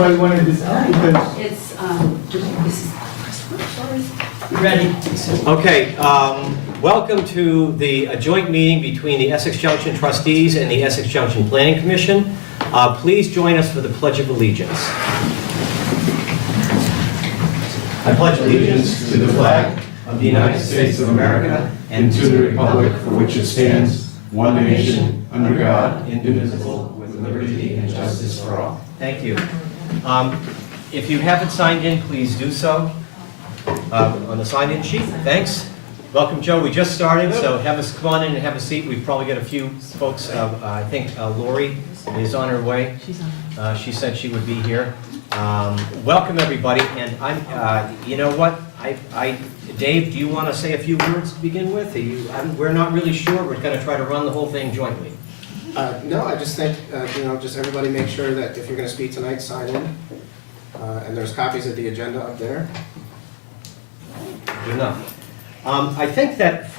why we wanted this because It's, this is, sorry. ready. Okay, welcome to the joint meeting between the Essex Junction Trustees and the Essex Junction Planning Commission. Please join us for the Pledge of Allegiance. I pledge allegiance to the flag of the United States of America and to the republic for which it stands, one nation, under God, indivisible, with liberty and justice for all. Thank you. If you haven't signed in, please do so on the sign-in sheet. Thanks. Welcome, Joe. We just started, so come on in and have a seat. We've probably got a few folks. I think Lori is on her way. She said she would be here. Welcome, everybody. And you know what? Dave, do you want to say a few words to begin with? We're not really sure. We're going to try to run the whole thing jointly. No, I just think, just everybody make sure that if you're going to speak tonight, sign in. And there's copies of the agenda up there. Good enough. I think that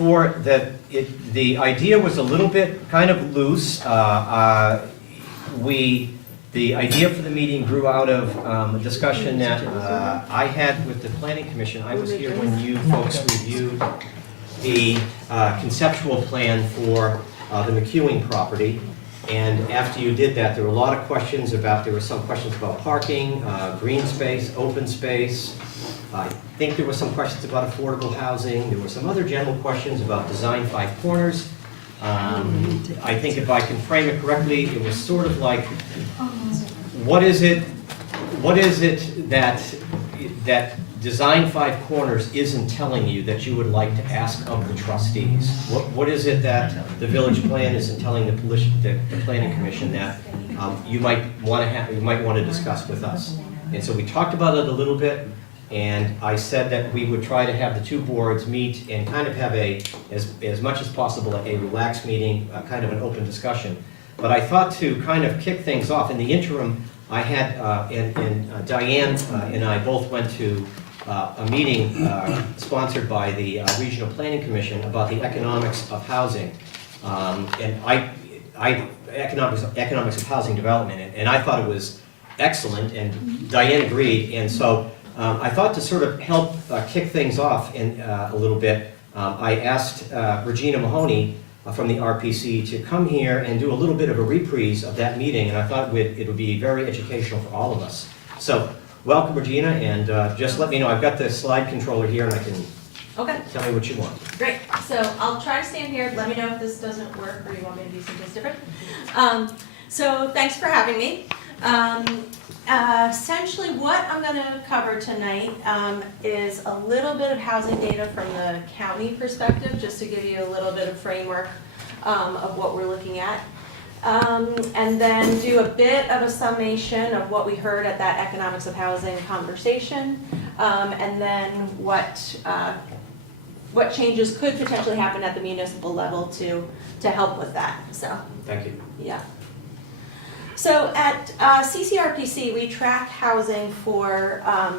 the idea was a little bit kind of loose. The idea for the meeting grew out of a discussion that I had with the Planning Commission. I was here when you folks reviewed the conceptual plan for the McEwing property. And after you did that, there were a lot of questions there were some questions about parking, green space, open space. I think there were some questions about affordable housing. There were some other general questions about design five corners. I think if I can frame it correctly, it was sort of like, what is it that design five corners isn't telling you that you would like to ask of the trustees? What is it that the village plan isn't telling the planning commission that you might want to discuss with us? And so we talked about it a little bit. And I said that we would try to have the two boards meet and kind of have as much as possible, a relaxed meeting, kind of an open discussion. But I thought to kind of kick things off, in the interim, I had, and Diane and I both went to a meeting sponsored by the Regional Planning Commission about the economics of housing. Economics of housing development, and I thought it was excellent, and Diane agreed, and so I thought to sort of help kick things off a little bit, I asked Regina Mahoney from the RPC to come here and do a little bit of a reprise of that meeting, and I thought it would be very educational for all of us. So, welcome, Regina, and just let me know. I've got the slide controller here, and I can tell me what you want. Great. So I'll try to stand here. Let me know if this doesn't work or you want me to do something different. So thanks for having me. Essentially what I'm going to cover tonight is a little bit of housing data from the county perspective, just to give you a little bit of framework of what we're looking at. And then do a bit of a summation of what we heard at that economics of housing conversation, and then what changes could potentially happen at the municipal level to help with that. So, thank you. Yeah. So at CCRPC, we track housing for a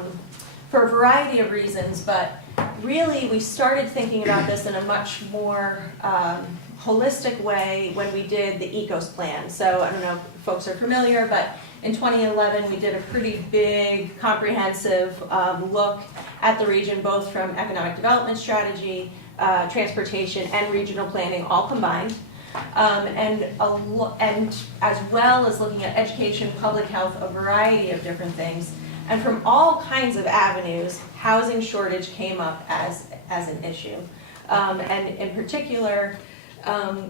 variety of reasons, but really we started thinking about this in a much more holistic way when we did the ECOS plan. So I don't know if folks are familiar, but in 2011 we did a pretty big, comprehensive look at the region, both from economic development strategy, transportation, and regional planning all combined. And as well as looking at education, public health, a variety of different things. And from all kinds of avenues, housing shortage came up as an issue. And in particular,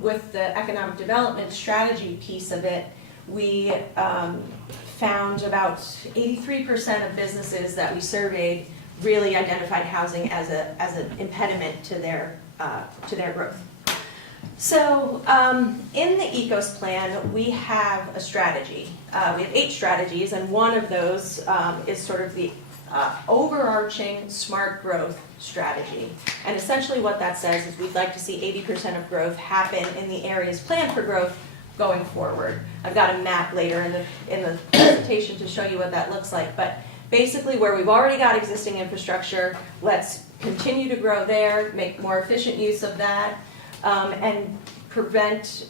with the economic development strategy piece of it, we found about 83% of businesses that we surveyed really identified housing as an impediment to their growth. So in the ECOS plan, we have a strategy. We have 8 strategies, and one of those is sort of the overarching smart growth strategy. And essentially what that says is we'd like to see 80% of growth happen in the areas planned for growth going forward. I've got a map later in the presentation to show you what that looks like. But basically where we've already got existing infrastructure, let's continue to grow there, make more efficient use of that, and prevent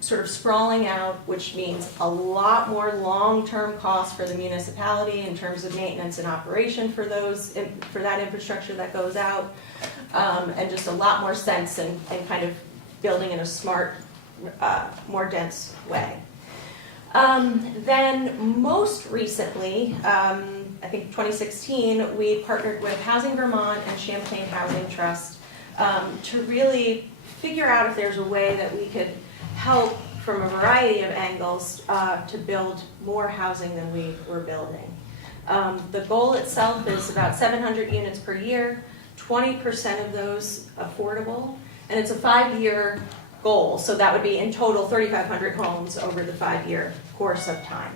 sort of sprawling out, which means a lot more long-term costs for the municipality in terms of maintenance and operation for that infrastructure that goes out, and just a lot more sense in kind of building in a smart, more dense way. Then most recently, I think 2016, we partnered with Housing Vermont and Champlain Housing Trust to really figure out if there's a way that we could help from a variety of angles to build more housing than we were building. The goal itself is about 700 units per year, 20% of those affordable, and it's a 5-year goal, so that would be in total 3,500 homes over the 5-year course of time.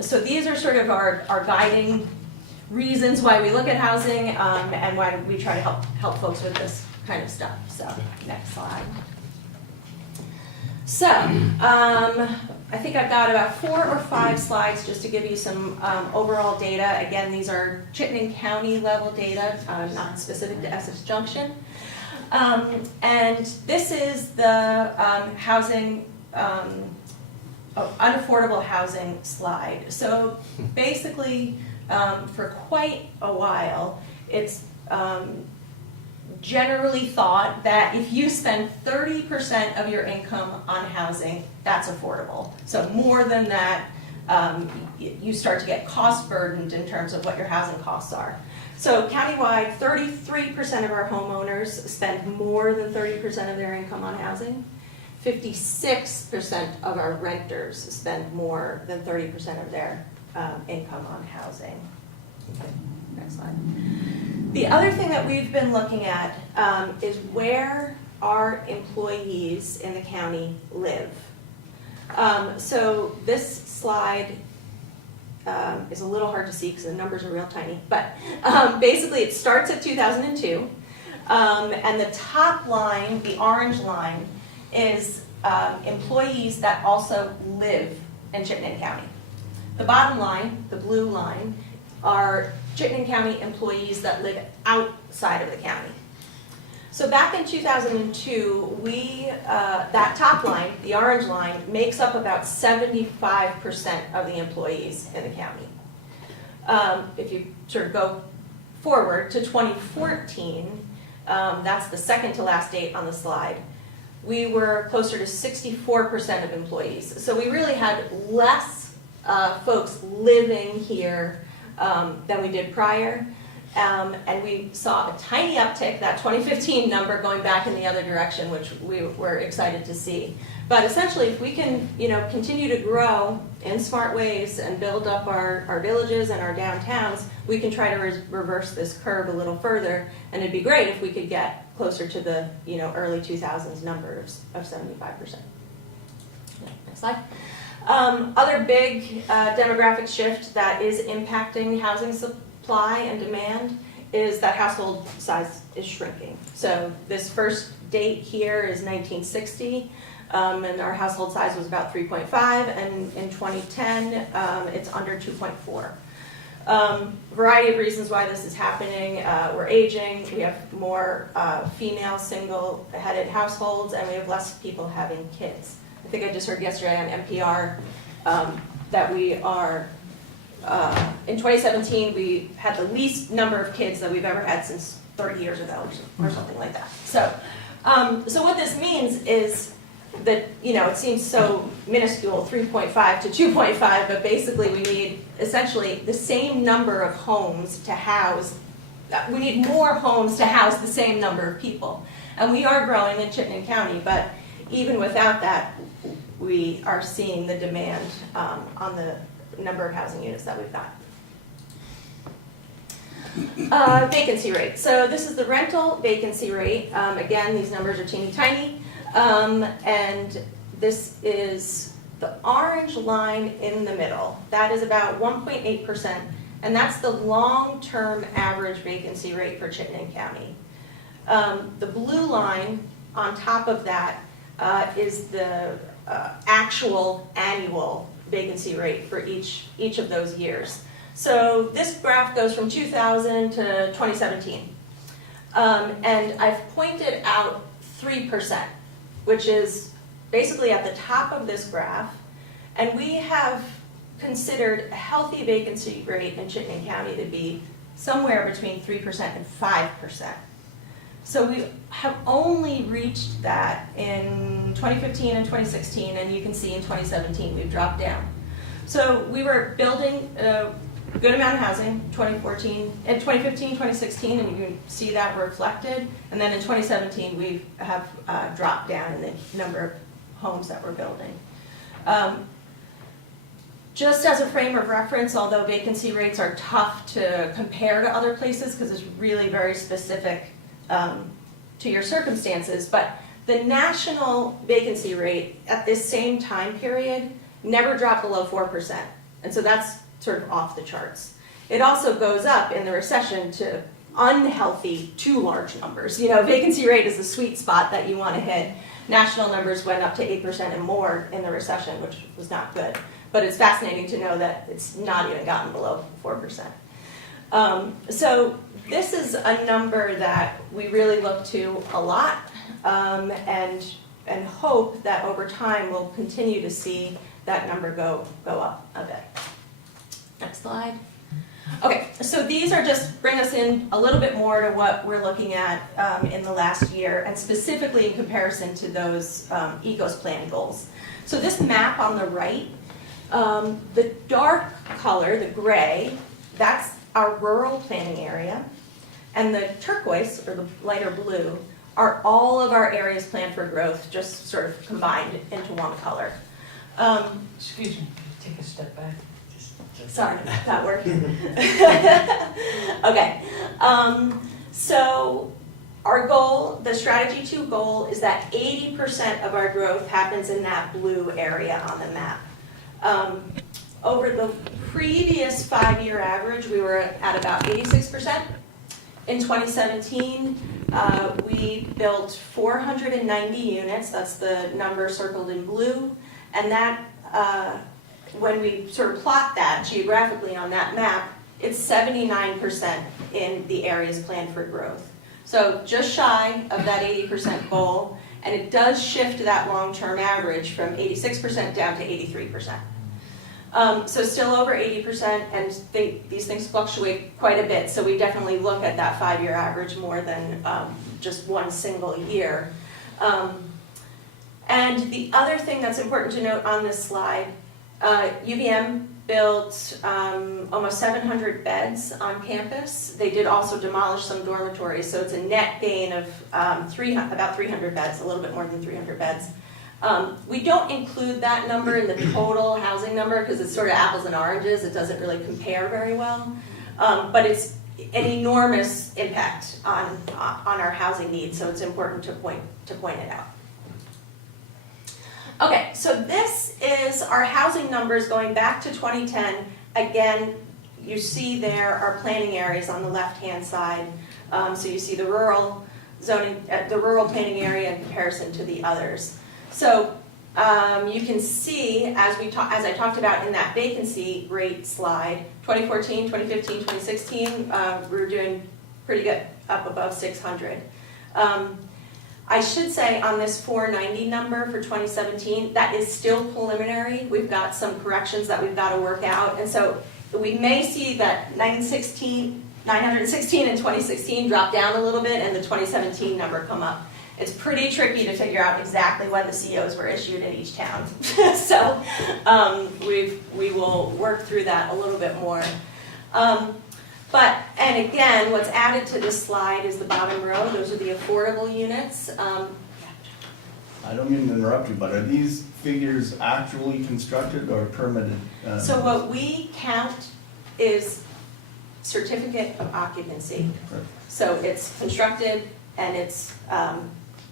So these are sort of our guiding reasons why we look at housing and why we try to help folks with this kind of stuff. So next slide. So I think I've got about 4 or 5 slides just to give you some overall data. Again, these are Chittenden County level data, not specific to Essex Junction. And this is the housing, unaffordable housing slide. So basically, for quite a while, it's generally thought that if you spend 30% of your income on housing, that's affordable. So more than that, you start to get cost burdened in terms of what your housing costs are. So countywide, 33% of our homeowners spend more than 30% of their income on housing. 56% of our renters spend more than 30% of their income on housing. Okay, next slide. The other thing that we've been looking at is where our employees in the county live. So this slide is a little hard to see because the numbers are real tiny, but basically it starts at 2002, and the top line, the orange line, is employees that also live in Chittenden County. The bottom line, the blue line, are Chittenden County employees that live outside of the county. So back in 2002, that top line, the orange line, makes up about 75% of the employees in the county. If you sort of go forward to 2014, that's the second to last date on the slide, we were closer to 64% of employees. So we really had less folks living here than we did prior. And we saw a tiny uptick, that 2015 number going back in the other direction, which we were excited to see. But essentially, if we can, continue to grow in smart ways and build up our villages and our downtowns, we can try to reverse this curve a little further. And it'd be great if we could get closer to the, early 2000s numbers of 75%. Next slide. Other big demographic shift that is impacting housing supply and demand is that household size is shrinking. So this first date here is 1960, and our household size was about 3.5, and in 2010, it's under 2.4. Variety of reasons why this is happening. We're aging, we have more female single-headed households, and we have less people having kids. I think I just heard yesterday on NPR that we are, in 2017, we had the least number of kids that we've ever had since 30 years ago or something like that. So, so what this means is that, it seems so minuscule, 3.5 to 2.5, but basically we need essentially the same number of homes to house, we need more homes to house the same number of people. And we are growing in Chittenden County, but even without that, we are seeing the demand on the number of housing units that we've got. Vacancy rate. So this is the rental vacancy rate. Again, these numbers are teeny tiny. And this is the orange line in the middle. That is about 1.8%, and that's the long-term average vacancy rate for Chittenden County. The blue line on top of that is the actual annual vacancy rate for each of those years. So this graph goes from 2000 to 2017. And I've pointed out 3%, which is basically at the top of this graph, and we have considered a healthy vacancy rate in Chittenden County to be somewhere between 3% and 5%. So we have only reached that in 2015 and 2016, and you can see in 2017 we've dropped down. So we were building a good amount of housing, 2015, 2016, and you can see that reflected. And then in 2017 we have dropped down in the number of homes that we're building. Just as a frame of reference, although vacancy rates are tough to compare to other places because it's really very specific to your circumstances, but the national vacancy rate at this same time period never dropped below 4%. And so that's sort of off the charts. It also goes up in the recession to unhealthy, too large numbers. You know, vacancy rate is the sweet spot that you want to hit. National numbers went up to 8% and more in the recession, which was not good. But it's fascinating to know that it's not even gotten below 4%. So this is a number that we really look to a lot, and hope that over time we'll continue to see that number go up a bit. Next slide. Okay, so these are just bring us in a little bit more to what we're looking at in the last year, and specifically in comparison to those ECOS plan goals. So this map on the right, the dark color, the gray, that's our rural planning area, and the turquoise, or the lighter blue, are all of our areas planned for growth, just sort of combined into one color. Excuse me, take a step back. Sorry, that worked. Okay, so our goal, the strategy 2 goal, is that 80% of our growth happens in that blue area on the map. Over the previous 5-year average, we were at about 86%. In 2017, we built 490 units, that's the number circled in blue, and that, when we sort of plot that geographically on that map, it's 79% in the areas planned for growth. So just shy of that 80% goal, and it does shift that long-term average from 86% down to 83%. So still over 80%, and these things fluctuate quite a bit, so we definitely look at that 5-year average more than just one single year. And the other thing that's important to note on this slide, UVM built almost 700 beds on campus. They did also demolish some dormitories, so it's a net gain of about 300 beds, a little bit more than 300 beds. We don't include that number in the total housing number because it's sort of apples and oranges. It doesn't really compare very well, but it's an enormous impact on our housing needs, so it's important to point it out. Okay, so this is our housing numbers going back to 2010. Again, you see there are planning areas on the left-hand side. So you see the rural zoning, the rural planning area in comparison to the others. So you can see, as I talked about in that vacancy rate slide, 2014, 2015, 2016, we were doing pretty good, up above 600. I should say on this 490 number for 2017, that is still preliminary. We've got some corrections that we've got to work out. And so we may see that 916 in 2016 drop down a little bit and the 2017 number come up. It's pretty tricky to figure out exactly when the COs were issued in each town. So we will work through that a little bit more. And again, what's added to this slide is the bottom row. Those are the affordable units. I don't mean to interrupt you, but are these figures actually constructed or permitted? So what we count is certificate of occupancy. Perfect. So it's constructed and it's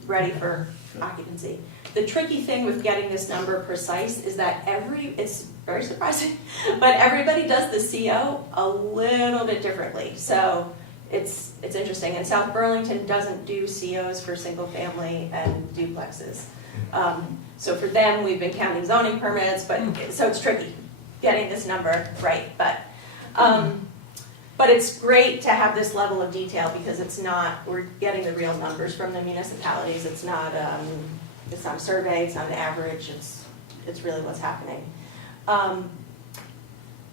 ready for occupancy. The tricky thing with getting this number precise is that it's very surprising, but everybody does the CO a little bit differently. So it's interesting. And South Burlington doesn't do COs for single family and duplexes. So for them, we've been counting zoning permits, so it's tricky getting this number right. But it's great to have this level of detail because we're getting the real numbers from the municipalities. It's not it's not a survey, it's not an average, it's really what's happening.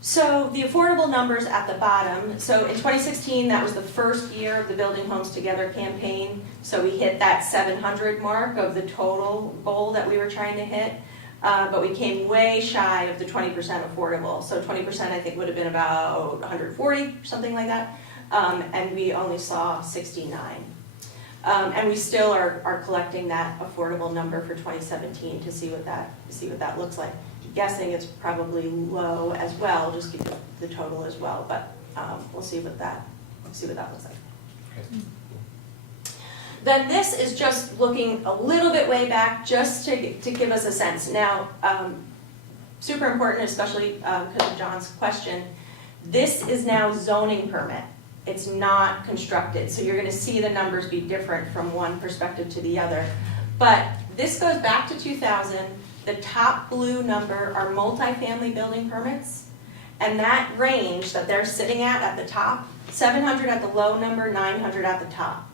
So the affordable numbers at the bottom, so in 2016, that was the first year of the Building Homes Together campaign. So we hit that 700 mark of the total goal that we were trying to hit. But we came way shy of the 20% affordable. So 20% I think would have been about 140, something like that. And we only saw 69. And we still are collecting that affordable number for 2017 to see what that looks like. Guessing it's probably low as well, just because the total as well, but we'll see what that looks like. Then this is just looking a little bit way back, just to give us a sense. Now, super important, especially because of John's question, this is now zoning permit. It's not constructed, so you're going to see the numbers be different from one perspective to the other. But this goes back to 2000. The top blue number are multifamily building permits, and that range that they're sitting at the top, 700 at the low number, 900 at the top.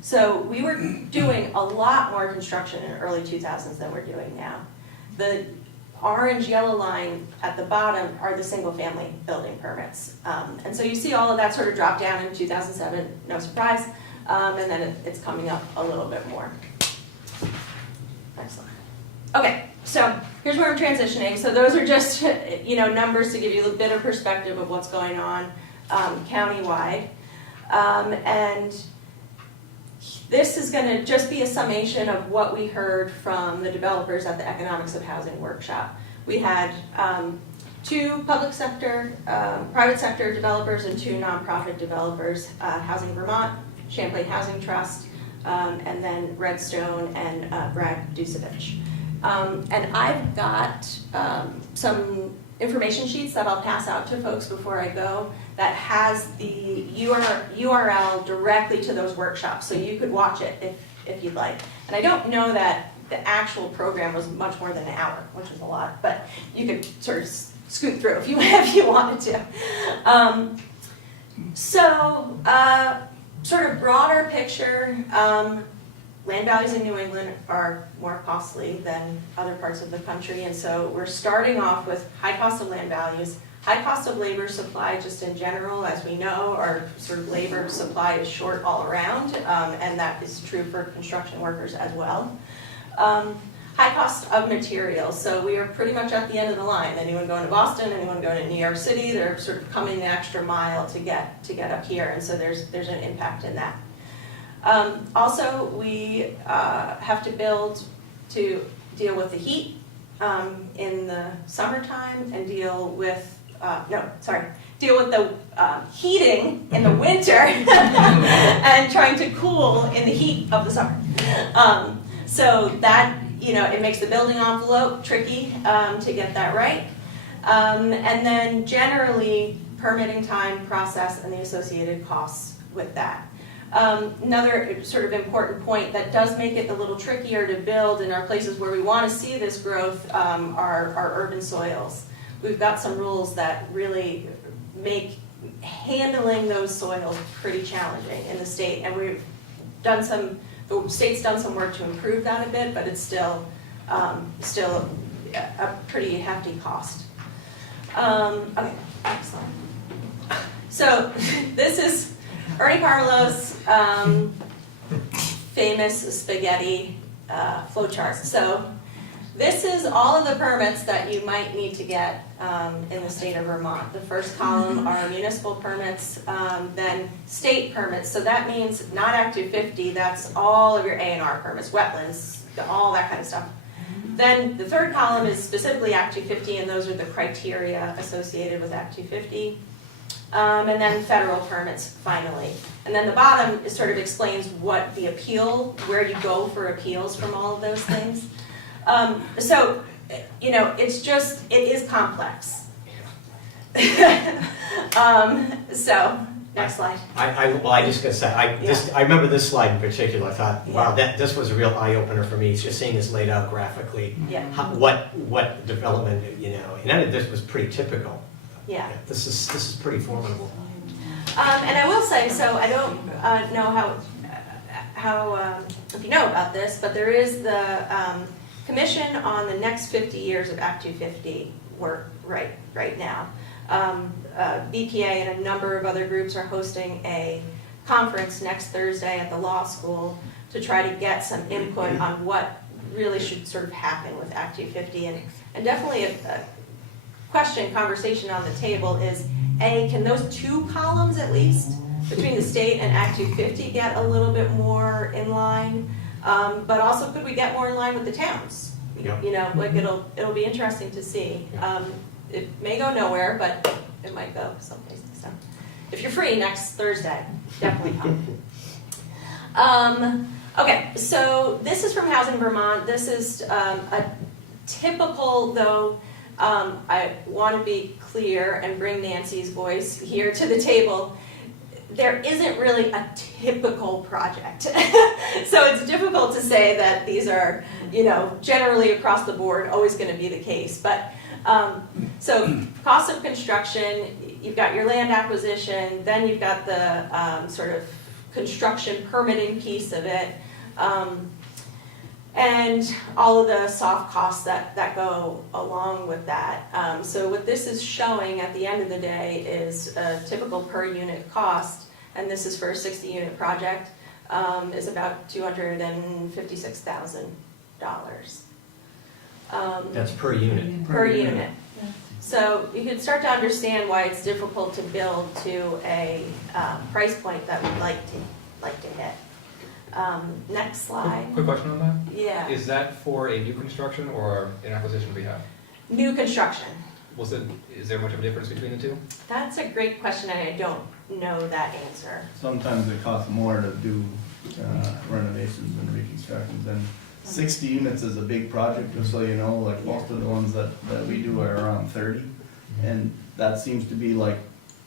So we were doing a lot more construction in early 2000s than we're doing now. The orange yellow line at the bottom are the single family building permits. And so you see all of that sort of drop down in 2007, no surprise, and then it's coming up a little bit more. Excellent. Okay, so here's where I'm transitioning. So those are just numbers to give you a bit of perspective of what's going on countywide. And this is going to just be a summation of what we heard from the developers at the Economics of Housing workshop. We had 2 public sector, private sector developers and 2 nonprofit developers, Housing Vermont, Champlain Housing Trust, and then Redstone and Brad Dusevich. And I've got some information sheets that I'll pass out to folks before I go that has the URL directly to those workshops, so you could watch it if you'd like. And I don't know that the actual program was much more than an hour, which is a lot, but you could sort of scoot through if you wanted to. Sort of broader picture, land values in New England are more costly than other parts of the country, and so we're starting off with high cost of land values, high cost of labor supply just in general. As we know, our sort of labor supply is short all around, and that is true for construction workers as well. High cost of materials, so we are pretty much at the end of the line. Anyone going to Boston, anyone going to New York City, they're sort of coming the extra mile to get up here, and so there's an impact in that. Also, we have to build to deal with the heat in the summertime and deal with the heating in the winter and trying to cool in the heat of the summer. So that, it makes the building envelope tricky to get that right. And then generally, permitting time, process, and the associated costs with that. Another sort of important point that does make it a little trickier to build in our places where we want to see this growth are urban soils. We've got some rules that really make handling those soils pretty challenging in the state, and the state's done some work to improve that a bit, but it's still a pretty hefty cost. Okay, excellent. So this is Ernie Carmelo's famous spaghetti flowchart. So this is all of the permits that you might need to get in the state of Vermont. The first column are municipal permits, then state permits. So that means not Act 250, that's all of your A&R permits, wetlands, all that kind of stuff. Then the third column is specifically Act 250, and those are the criteria associated with Act 250. And then federal permits, finally. And then the bottom sort of explains what the appeal, where you go for appeals from all of those things. It is complex. So, next slide. I just gotta say, I remember this slide in particular. I thought, wow, this was a real eye opener for me. It's just seeing this laid out graphically. Yeah. What development, and this was pretty typical. Yeah. This is pretty formidable. And I will say, so I don't know if you know about this, but there is the commission on the next 50 years of Act 250 work right now. BPA and a number of other groups are hosting a conference next Thursday at the law school to try to get some input on what really should sort of happen with Act 250. And definitely a conversation on the table is, A, can those two columns at least between the state and Act 250 get a little bit more in line? But also, could we get more in line with the towns? Yeah. You know, like it'll be interesting to see. It may go nowhere, but it might go someplace. So, if you're free next Thursday, definitely come. Okay, so this is from Housing Vermont. This is a typical, though. I want to be clear and bring Nancy's voice here to the table. There isn't really a typical project. So it's difficult to say that these are, you know, generally across the board always going to be the case. But so cost of construction, you've got your land acquisition, then you've got the sort of construction permitting piece of it, and all of the soft costs that go along with that. So what this is showing at the end of the day is a typical per unit cost, and this is for a 60-unit project, is about $256,000. That's per unit. Per unit. So you can start to understand why it's difficult to build to a price point that we'd like to hit. Next slide. Quick question on that. Yeah. Is that for a new construction or an acquisition we have? New construction. Is there much of a difference between the two? That's a great question, and I don't know that answer. Sometimes it costs more to do renovations and reconstructions, and 60 units is a big project, just so you know, like most of the ones that we do are around 30, and that seems to be like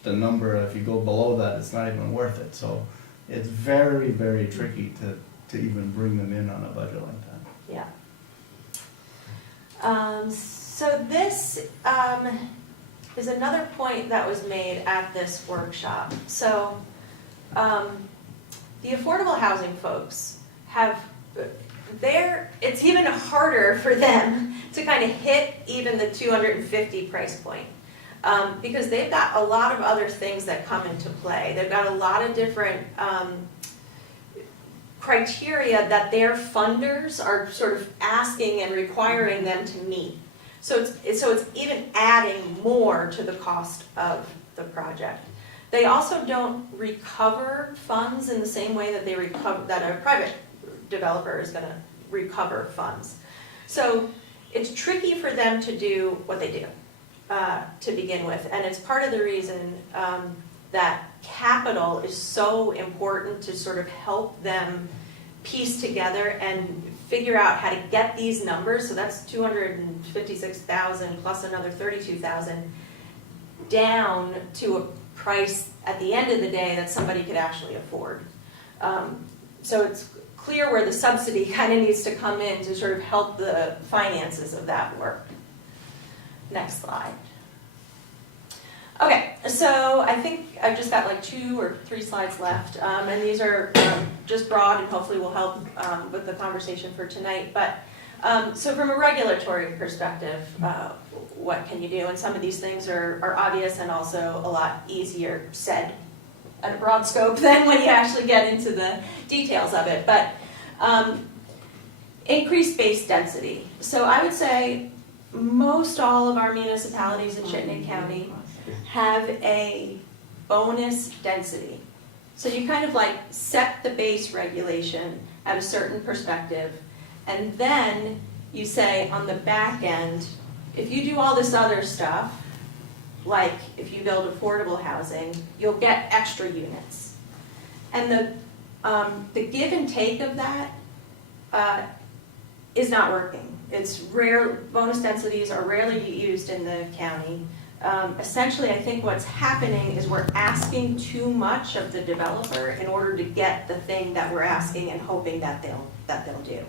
the number. If you go below that, it's not even worth it. So it's very, very tricky to even bring them in on a budget like that. Yeah. So this is another point that was made at this workshop. So the affordable housing folks have, it's even harder for them to kind of hit even the 250 price point. Because they've got a lot of other things that come into play. They've got a lot of different criteria that their funders are sort of asking and requiring them to meet. So it's even adding more to the cost of the project. They also don't recover funds in the same way that that a private developer is going to recover funds. So it's tricky for them to do what they do. To begin with, and it's part of the reason that capital is so important to sort of help them piece together and figure out how to get these numbers. So that's 256,000 plus another 32,000 down to a price at the end of the day that somebody could actually afford. So it's clear where the subsidy kind of needs to come in to sort of help the finances of that work. Next slide. Okay, so I think I've just got like 2 or 3 slides left, and these are just broad and hopefully will help with the conversation for tonight. But so from a regulatory perspective, what can you do? And some of these things are obvious and also a lot easier said at a broad scope than when you actually get into the details of it. But increased base density. So I would say most all of our municipalities in Chittenden County have a bonus density. So you kind of like set the base regulation at a certain perspective, and then you say on the back end, if you do all this other stuff, like if you build affordable housing, you'll get extra units. And the give and take of that is not working. It's rare. Bonus densities are rarely used in the county. Essentially, I think what's happening is we're asking too much of the developer in order to get the thing that we're asking and hoping that they'll do.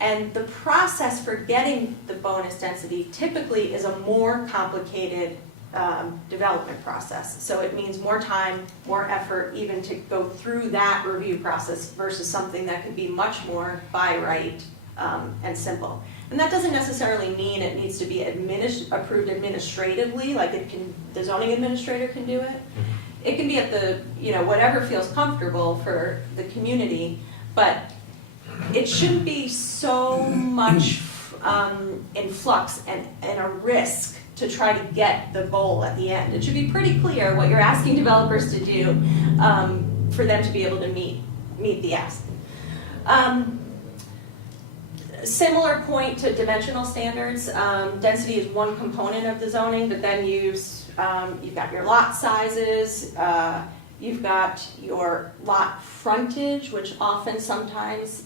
And the process for getting the bonus density typically is a more complicated development process. So it means more time, more effort even to go through that review process versus something that could be much more by right and simple. And that doesn't necessarily mean it needs to be approved administratively, like the zoning administrator can do it. It can be at the, whatever feels comfortable for the community, but it shouldn't be so much in flux and a risk to try to get the goal at the end. It should be pretty clear what you're asking developers to do for them to be able to meet the ask. Similar point to dimensional standards. Density is one component of the zoning, but then you've got your lot sizes, you've got your lot frontage, which often sometimes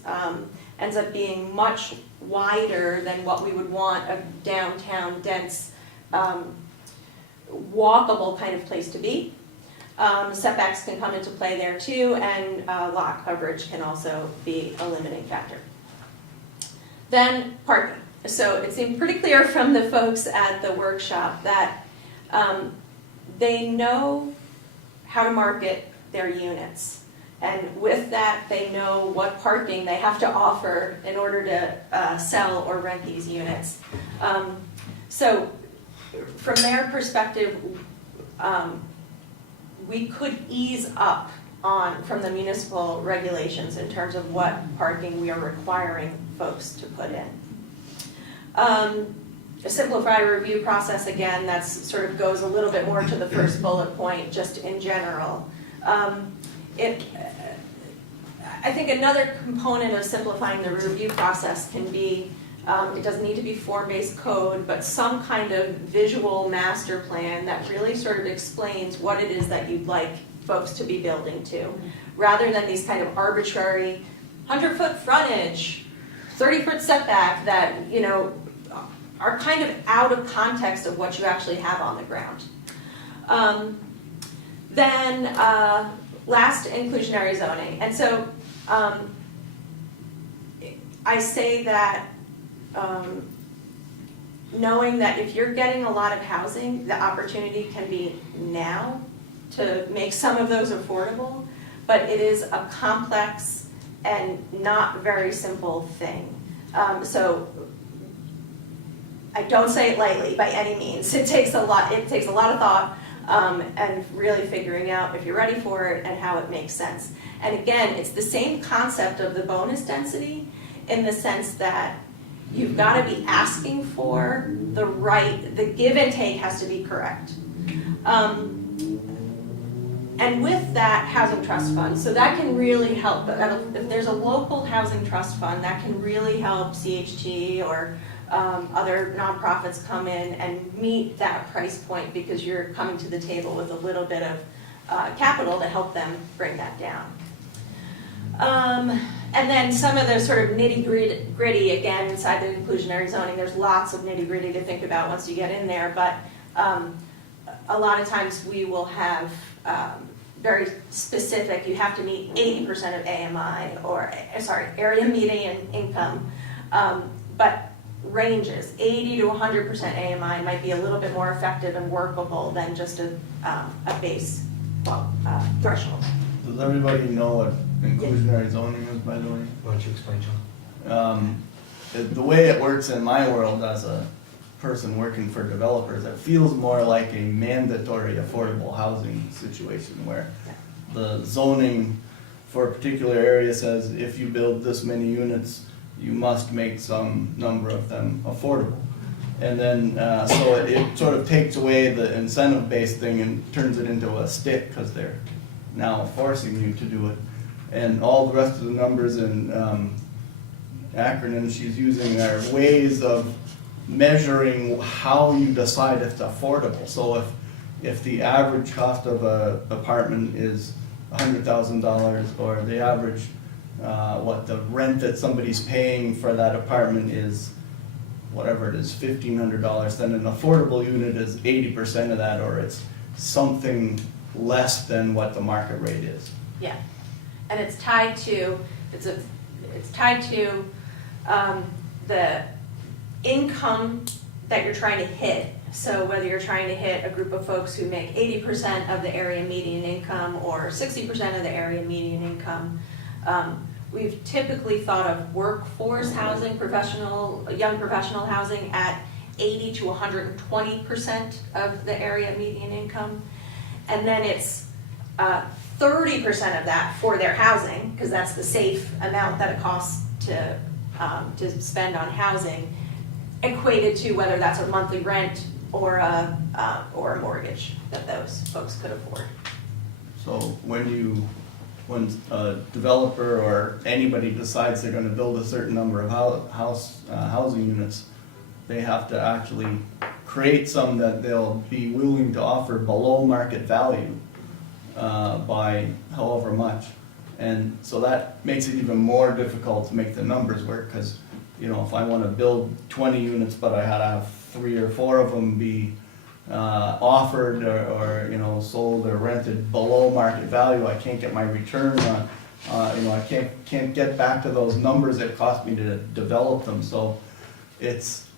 ends up being much wider than what we would want a downtown dense walkable kind of place to be. Setbacks can come into play there too, and lot coverage can also be a limiting factor. Then parking. So it seemed pretty clear from the folks at the workshop that they know how to market their units. And with that, they know what parking they have to offer in order to sell or rent these units. So from their perspective, we could ease up from the municipal regulations in terms of what parking we are requiring folks to put in. A simplified review process, again, that sort of goes a little bit more to the first bullet point, just in general. I think another component of simplifying the review process can be, it doesn't need to be form-based code, but some kind of visual master plan that really sort of explains what it is that you'd like folks to be building to, rather than these kind of arbitrary 100-foot frontage, 30-foot setback that, are kind of out of context of what you actually have on the ground. Then last, inclusionary zoning. And so I say that knowing that if you're getting a lot of housing, the opportunity can be now to make some of those affordable, but it is a complex and not very simple thing. So I don't say it lightly by any means. It takes a lot of thought and really figuring out if you're ready for it and how it makes sense. And again, it's the same concept of the bonus density in the sense that you've got to be asking for the give and take has to be correct. And with that, housing trust fund, so that can really help. If there's a local housing trust fund, that can really help CHT or other nonprofits come in and meet that price point because you're coming to the table with a little bit of capital to help them bring that down. And then some of the sort of nitty-gritty, again, inside the inclusionary zoning, there's lots of nitty-gritty to think about once you get in there, but a lot of times we will have very specific, you have to meet 80% of AMI, area median income, but ranges, 80 to 100% AMI might be a little bit more effective and workable than just a base threshold. Does everybody know what inclusionary zoning is, by the way? Why don't you explain, John? The way it works in my world as a person working for developers, it feels more like a mandatory affordable housing situation where the zoning for a particular area says if you build this many units, you must make some number of them affordable. And then, so it sort of takes away the incentive-based thing and turns it into a stick because they're now forcing you to do it. And all the rest of the numbers and acronyms she's using are ways of measuring how you decide if it's affordable. So if the average cost of an apartment is $100,000 or the average the rent that somebody's paying for that apartment is whatever it is, $1,500, then an affordable unit is 80% of that, or it's something less than what the market rate is. Yeah, and it's tied to the income that you're trying to hit. So whether you're trying to hit a group of folks who make 80% of the area median income or 60% of the area median income, we've typically thought of workforce housing, young professional housing at 80 to 120% of the area median income. And then it's 30% of that for their housing, because that's the safe amount that it costs to spend on housing, equated to whether that's a monthly rent or a mortgage that those folks could afford. So when a developer or anybody decides they're gonna build a certain number of housing units, they have to actually create some that they'll be willing to offer below market value by however much. And so that makes it even more difficult to make the numbers work, because, you know, if I wanna build 20 units, but I had to have 3 or 4 of them be offered or you know, sold or rented below market value, I can't get my return on, you know, I can't get back to those numbers it cost me to develop them. So it's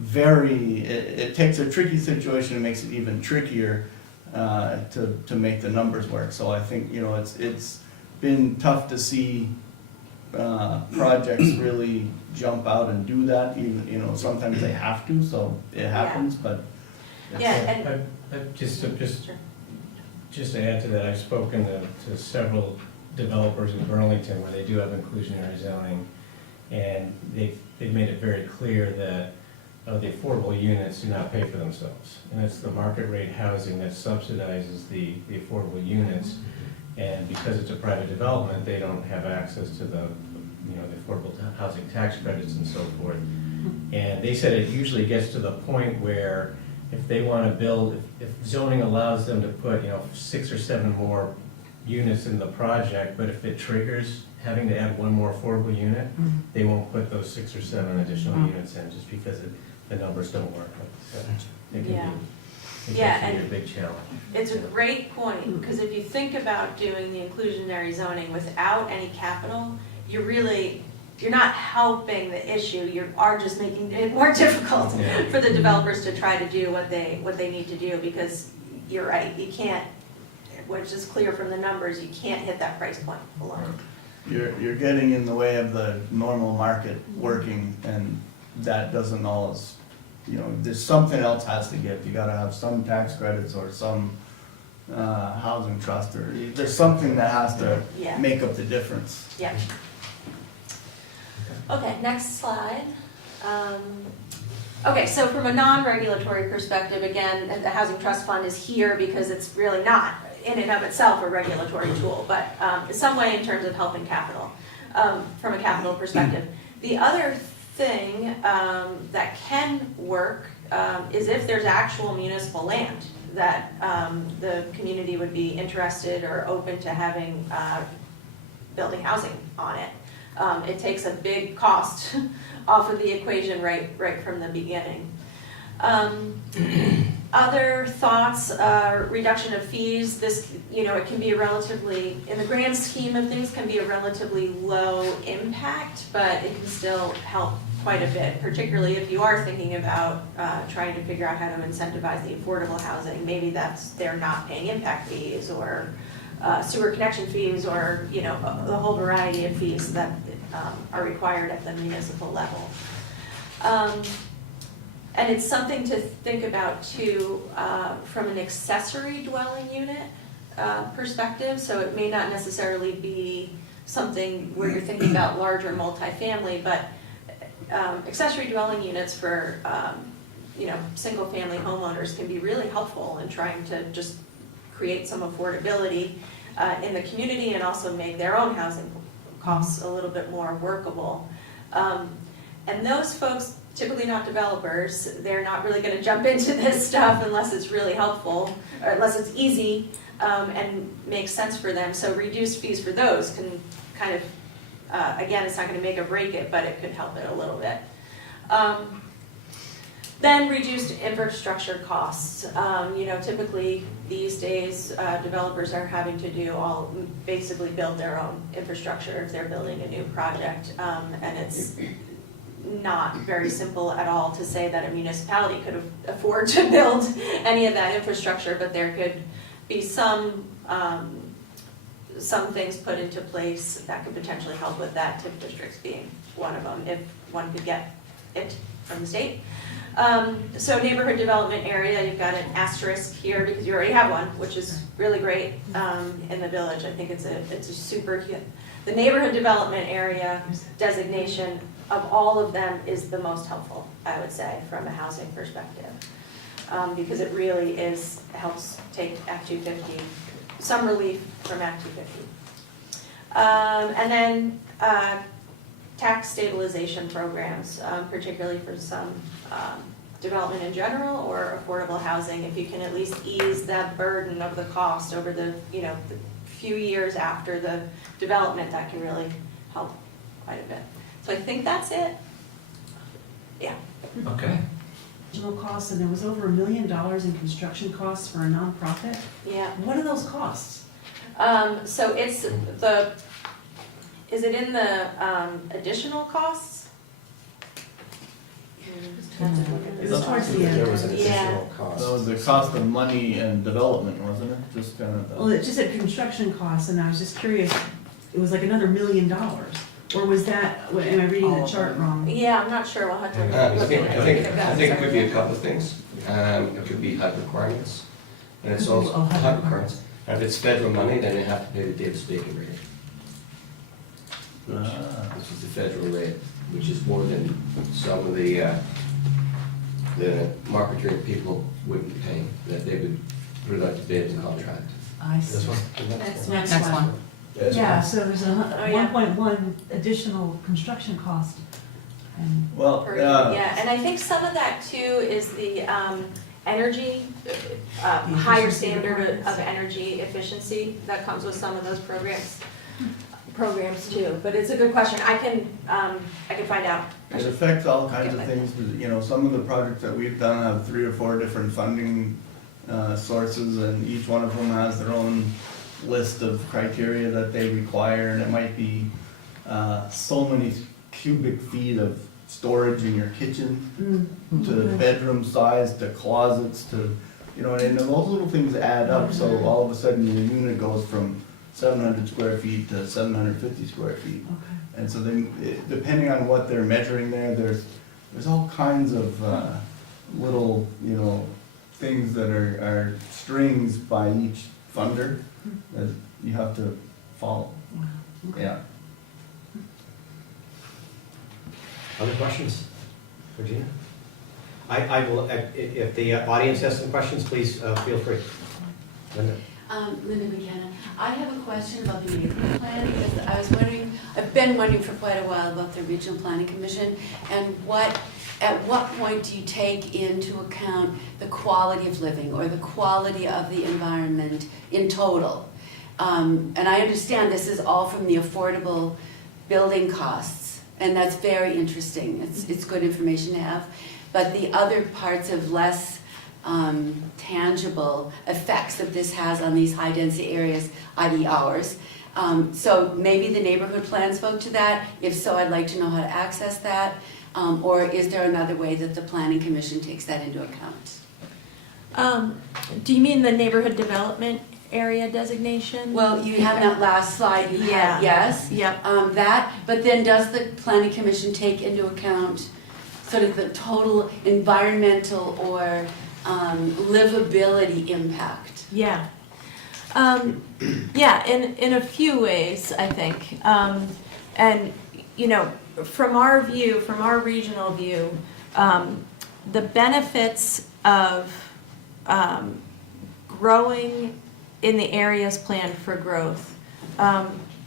it takes a tricky situation and makes it even trickier to make the numbers work. So I think, you know, it's been tough to see projects really jump out and do that. Even, you know, sometimes they have to, so it happens, but. Yeah, and Just Sure. to add to that, I've spoken to several developers in Burlington where they do have inclusionary zoning, and they've made it very clear that the affordable units do not pay for themselves. And it's the market rate housing that subsidizes the affordable units. And because it's a private development, they don't have access to the, you know, the affordable housing tax credits and so forth. And they said it usually gets to the point where if they want to build, if zoning allows them to put, you know, 6 or 7 more units in the project, but if it triggers having to add 1 more affordable unit, they won't put those 6 or 7 additional units in just because the numbers don't work. So it can Yeah. be, Yeah, a and big challenge. it's a great point, because if you think about doing the inclusionary zoning without any capital, you're not helping the issue, you are just making it more difficult Yeah. for the developers to try to do what they need to do, because you're right, you can't, which is clear from the numbers, you can't hit that price point alone. You're getting in the way of the normal market working, and that doesn't always, you know, there's something else has to give. You gotta have some tax credits or some housing trust, or there's something that has to Yeah. make up the difference. Yeah. Okay, next slide. Okay, so from a non-regulatory perspective, again, the Housing Trust Fund is here because it's really not in and of itself a regulatory tool, but in some way in terms of helping capital, from a capital perspective. The other thing that can work is if there's actual municipal land that the community would be interested or open to having building housing on it. It takes a big cost off of the equation right from the beginning. Other thoughts, reduction of fees. This, you know, it can be a relatively, in the grand scheme of things, can be a relatively low impact, but it can still help quite a bit, particularly if you are thinking about trying to figure out how to incentivize the affordable housing. Maybe they're not paying impact fees or sewer connection fees, or, you know, the whole variety of fees that are required at the municipal level. And it's something to think about too from an accessory dwelling unit perspective. So it may not necessarily be something where you're thinking about larger multifamily, but accessory dwelling units for you know, single family homeowners can be really helpful in trying to just create some affordability in the community and also make their own housing costs a little bit more workable. And those folks, typically not developers, they're not really going to jump into this stuff unless it's really helpful, or unless it's easy and makes sense for them. So reduced fees for those can kind of, again, it's not going to make or break it, but it could help it a little bit. Then reduced infrastructure costs. You know, typically these days, developers are having to basically build their own infrastructure if they're building a new project, and it's not very simple at all to say that a municipality could afford to build any of that infrastructure, but there could be some things put into place that could potentially help with that, TIF districts being one of them, if one could get it from the state. So neighborhood development area, you've got an asterisk here because you already have one, which is really great in the village. I think it's a super, the neighborhood development area designation of all of them is the most helpful, I would say, from a housing perspective. Because it really helps take Act 250, some relief from Act 250. And then tax stabilization programs, particularly for some development in general or affordable housing, if you can at least ease the burden of the cost over the the few years after the development, that can really help quite a bit. So I think that's it. Yeah. Okay. Original costs, and there was over $1 million in construction costs for a nonprofit. Yeah. What are those costs? So it's is it in the additional costs? It was towards the There was an end. additional cost. That was the cost of money and development, wasn't it? Just kind of. Well, it just said construction costs, and I was just curious, it was like another $1 million, or was that, am I reading the chart wrong? Yeah, I'm not sure. We'll have to I look think, at I it. think it could be a couple of things. It could be HUD requirements, and it's also Oh, HUD HUD requirements. requirements. And if it's federal money, then they have to pay the Davis Bacon rate, which is the federal rate, which is more than some of the market rate people wouldn't pay, that they would put it out to bid as a contract. I This see. one? Next one. Yeah, so there's a yeah. 1.1 additional construction cost. And Well, Yeah, and I think some of that too is the energy, higher efficiency standard requirements. of energy efficiency that comes with some of those programs too. But it's a good question. I can find out. it affects all kinds of Get things. Some of the projects that we've done have 3 or 4 different funding sources, and each one of them has their own list of criteria that they require, and it might be so many cubic feet of storage in your kitchen, to bedroom size, to closets, to, and those little things add up, so all of a sudden your unit goes from 700 square feet to 750 square feet. Okay. And so then, depending on what they're measuring there's all kinds of little, things that are strings by each funder that you have to follow. Wow. Okay. Yeah. Other questions? Regina? I will, if the audience has some questions, please feel free. Linda? Linda McKenna. I have a question about the neighborhood plan, because I was wondering, I've been wondering for quite a while about the Regional Planning Commission, and at what point do you take into account the quality of living or the quality of the environment in total? And I understand this is all from the affordable building costs, and that's very interesting. It's good information to have. But the other parts of less tangible effects that this has on these high-density areas, i.e. ours. So maybe the neighborhood plan spoke to that. If so, I'd like to know how to access that. Or is there another way that the Planning Commission takes that into account? Do you mean the neighborhood development area designation? Well, you have that last slide you had, yes? Yep. That, but then does the Planning Commission take into account sort of the total environmental or livability impact? Yeah. Yeah, in a few ways, I think. And, from our view, from our regional view, the benefits of growing in the areas planned for growth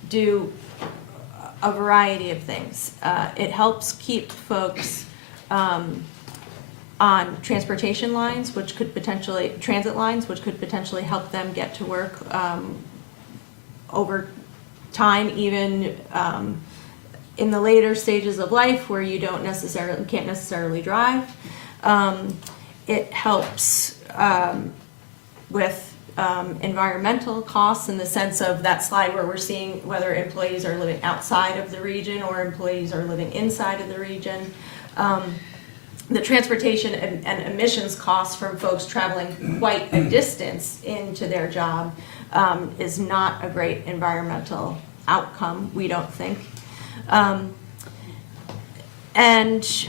do a variety of things. It helps keep folks on transportation lines, which could potentially, transit lines, which could potentially help them get to work over time, even in the later stages of life where you can't necessarily drive. It helps with environmental costs in the sense of that slide where we're seeing whether employees are living outside of the region or employees are living inside of the region. The transportation and emissions costs from folks traveling quite a distance into their job is not a great environmental outcome, we don't think. And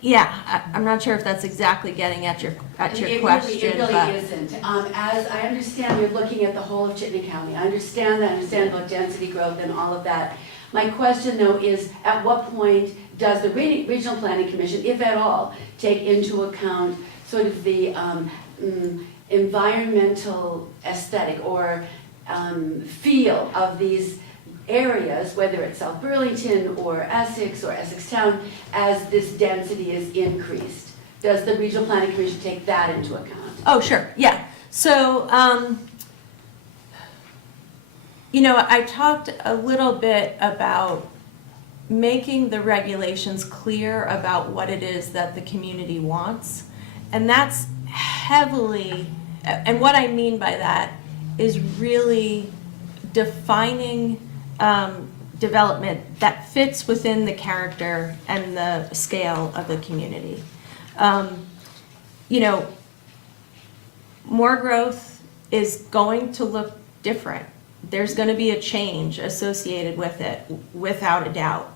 yeah, I'm not sure if that's exactly getting at your question. It really but- isn't. As I understand, you're looking at the whole of Chittenden County. I understand about density growth and all of that. My question though is, at what point does the Regional Planning Commission, if at all, take into account sort of the environmental aesthetic or feel of these areas, whether it's South Burlington or Essex or Essex Town, as this density is increased? Does the Regional Planning Commission take that into account? Oh, sure, yeah. So, I talked a little bit about making the regulations clear about what it is that the community wants. And that's heavily, and what I mean by that is really defining development that fits within the character and the scale of the community. More growth is going to look different. There's going to be a change associated with it, without a doubt.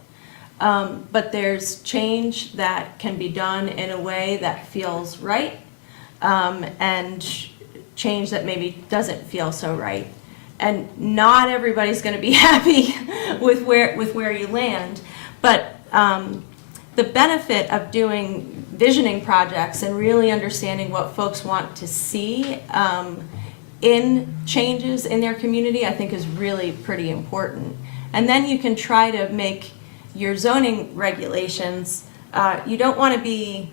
But there's change that can be done in a way that feels right, and change that maybe doesn't feel so right. And not everybody's going to be happy with where you land, but the benefit of doing visioning projects and really understanding what folks want to see in changes in their community, I think is really pretty important. And then you can try to make your zoning regulations, you don't want to be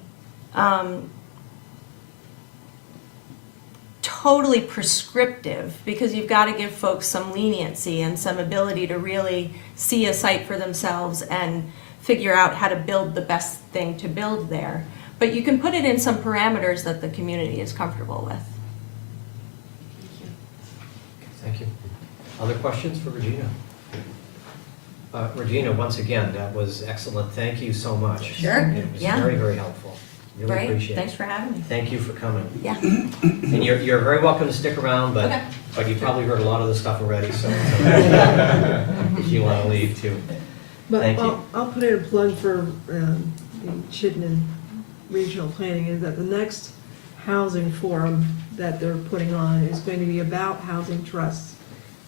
totally prescriptive, because you've got to give folks some leniency and some ability to really see a site for themselves and figure out how to build the best thing to build there. But you can put it in some parameters that the community is comfortable with. Thank you. Other questions for Regina? Regina, once again, that was excellent. Thank you so much. Sure, It was yeah. very, very helpful. Really Great, appreciate it. thanks for having me. Thank you for coming. Yeah. And you're very welcome to stick around, but, Okay. but you probably heard a lot of the stuff already, so it's okay if you want to leave too. But Thank you. I'll put in a plug for the Chittenden Regional Planning, is that the next housing forum that they're putting on is going to be about housing trusts.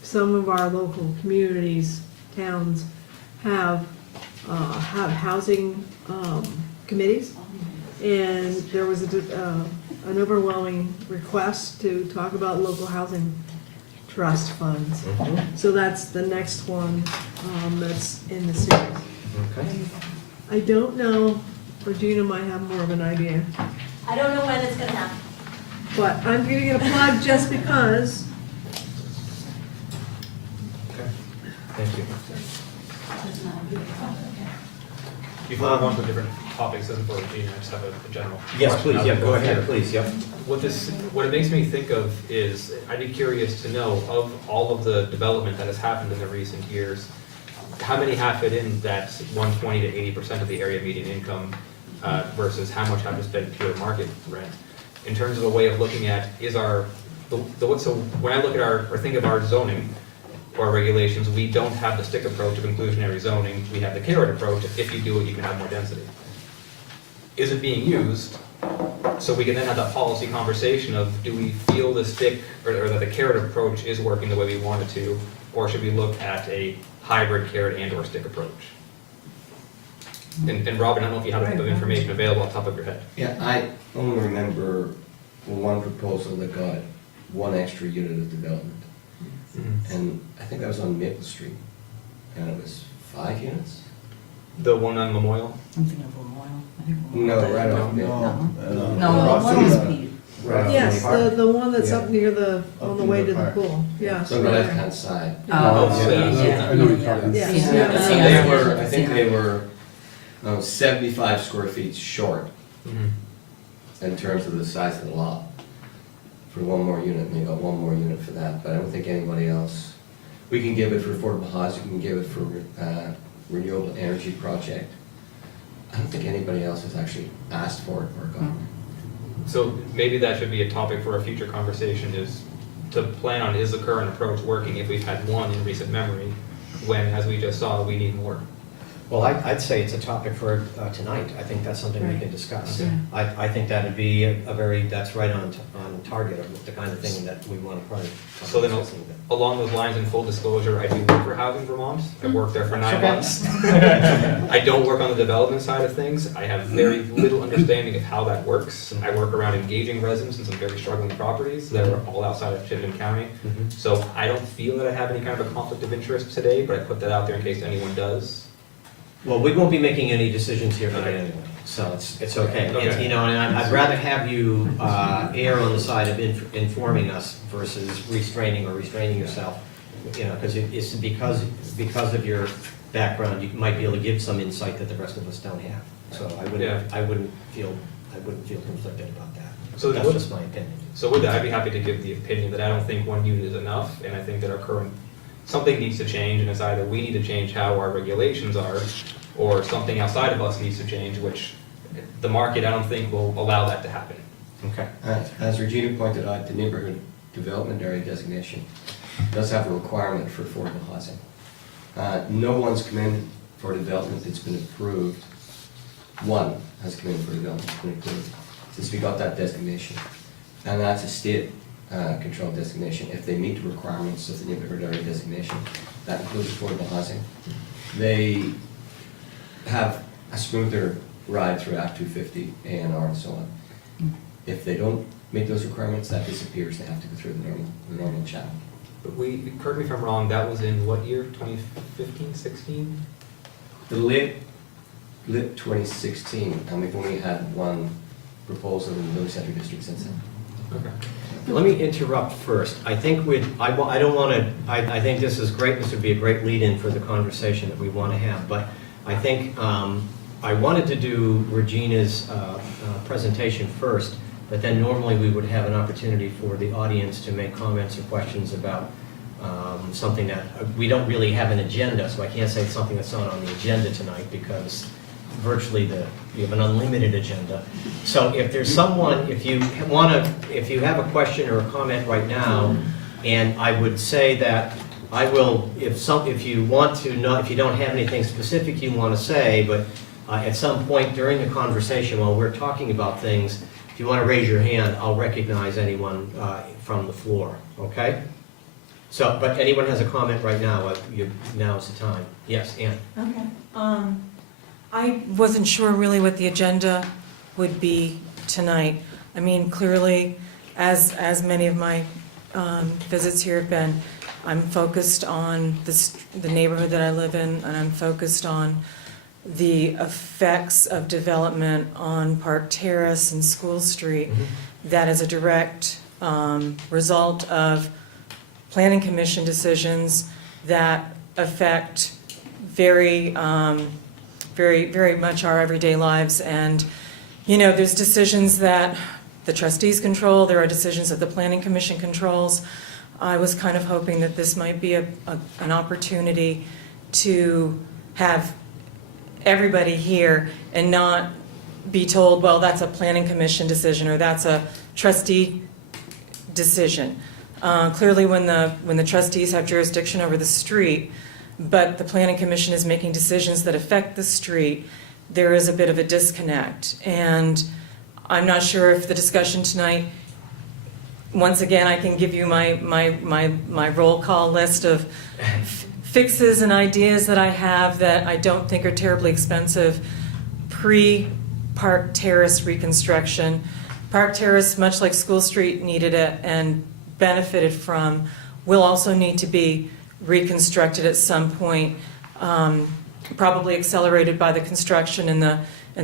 Some of our local communities, towns, have housing committees, and there was an overwhelming request to talk about local housing trust funds. So that's the next one that's in the series. Okay. I don't know, Regina might have more of an idea, I don't know when it's gonna happen. but I'm giving it a plug just because. Okay. Thank you. Before we go on to different topics, as for Regina, I just have a general Yes, question. please, yeah, go ahead, Here. please, yep. What it makes me think of is, I'd be curious to know, of all of the development that has happened in the recent years, how many have fit in that 120 to 80% of the area median income versus how much have just been pure market rent? In terms of a way of looking at, so when I look at or think of our zoning or regulations, we don't have the stick approach of inclusionary zoning, we have the carrot approach. If you do it, you can have more density. Is it being used? So we can then have that policy conversation of, do we feel the stick or that the carrot approach is working the way we want it to, or should we look at a hybrid carrot and or stick approach? And Robin, I don't know if you have the information available on top of your head. Yeah, I only remember one proposal that got one extra unit of development. And I think that was on Maple Street, and it was 5 units? The one on Memorial? I'm thinking of Memorial. I think No, Memorial. right off Maple. No, one is Pete. Right off Yes, Maple. the one that's Yeah. up near the, on Up the in way the to the park. pool, yes. So on the left-hand side. Oh, yeah. yeah. I know what you're talking about. Yes. Yeah. Yeah. So they were, I think they were 75 square feet short in terms of the size of the lot for one more unit, and they got one more unit for that, but I don't think anybody else. We can give it for affordable housing, we can give it for renewable energy project. I don't think anybody else has actually asked for it or gotten it. So maybe that should be a topic for a future conversation, is to plan on, is the current approach working if we've had one in recent memory, when, as we just saw, we need more? Well, I'd say it's a topic for tonight. I think that's something we Right. can discuss. Yeah. I think that'd be that's right on target of the kind of thing that we want to probably. So then, along those lines, in full disclosure, I do work for Housing Vermont. I worked there for 9 months. I don't work on the development side of things. I have very little understanding of how that works. I work around engaging residents in some very struggling properties that are all outside of Chittenden County. Mhm. So I don't feel that I have any kind of a conflict of interest today, but I put that out there in case anyone does. Well, we won't be making any decisions here tonight anyway, so it's okay. Okay. And, you know, and I'd rather have you err on the side of informing us versus restraining yourself. You know, because it's because of your background, you might be able to give some insight that the rest of us don't have. So I wouldn't feel conflicted about that. So That's what- just my opinion. So with that, I'd be happy to give the opinion that I don't think one unit is enough, and I think that our current, something needs to change, and it's either we need to change how our regulations are, or something outside of us needs to change, which the market, I don't think, will allow that to happen. Okay. As Regina pointed out, the neighborhood development area designation does have a requirement for affordable housing. No one's come in for development that's been approved. One has come in for development that's been approved since we got that designation. And that's a state controlled designation. If they meet the requirements of the neighborhood area designation, that includes affordable housing, they have a smoother ride through Act 250, A&R, and so on. If they don't meet those requirements, that disappears. They have to go through the normal channel. But correct me if I'm wrong, that was in what year, 2015, 16? The late 2016, and we've only had one proposal in the Village Centre District since then. Okay. Let me interrupt first. I think I don't want to, I think this is great, this would be a great lead-in for the conversation that we want to have, but I think I wanted to do Regina's presentation first, but then normally we would have an opportunity for the audience to make comments or questions about something that, we don't really have an agenda, so I can't say it's something that's not on the agenda tonight because virtually you have an unlimited agenda. So if there's someone, if you have a question or a comment right now, and I would say that I will, if you want to know, if you don't have anything specific you want to say, but at some point during the conversation while we're talking about things, if you want to raise your hand, I'll recognize anyone from the floor, okay? So, but anyone has a comment right now, now's the time. Yes, Ann? Okay. I wasn't sure really what the agenda would be tonight. I mean, clearly, as many of my visits here have been, I'm focused on the neighborhood that I live in, and I'm focused on the effects of development on Park Terrace and School Street. That is a direct result of Planning Commission decisions that affect very much our everyday lives. And, you know, there's decisions that the trustees control, there are decisions that the Planning Commission controls. I was kind of hoping that this might be an opportunity to have everybody here and not be told, well, that's a Planning Commission decision or that's a trustee decision. Clearly, when the trustees have jurisdiction over the street, but the Planning Commission is making decisions that affect the street, there is a bit of a disconnect. And I'm not sure if the discussion tonight, once again, I can give you my roll call list of fixes and ideas that I have that I don't think are terribly expensive pre-Park Terrace reconstruction. Park Terrace, much like School Street, needed it and benefited from, will also need to be reconstructed at some point, probably accelerated by the construction and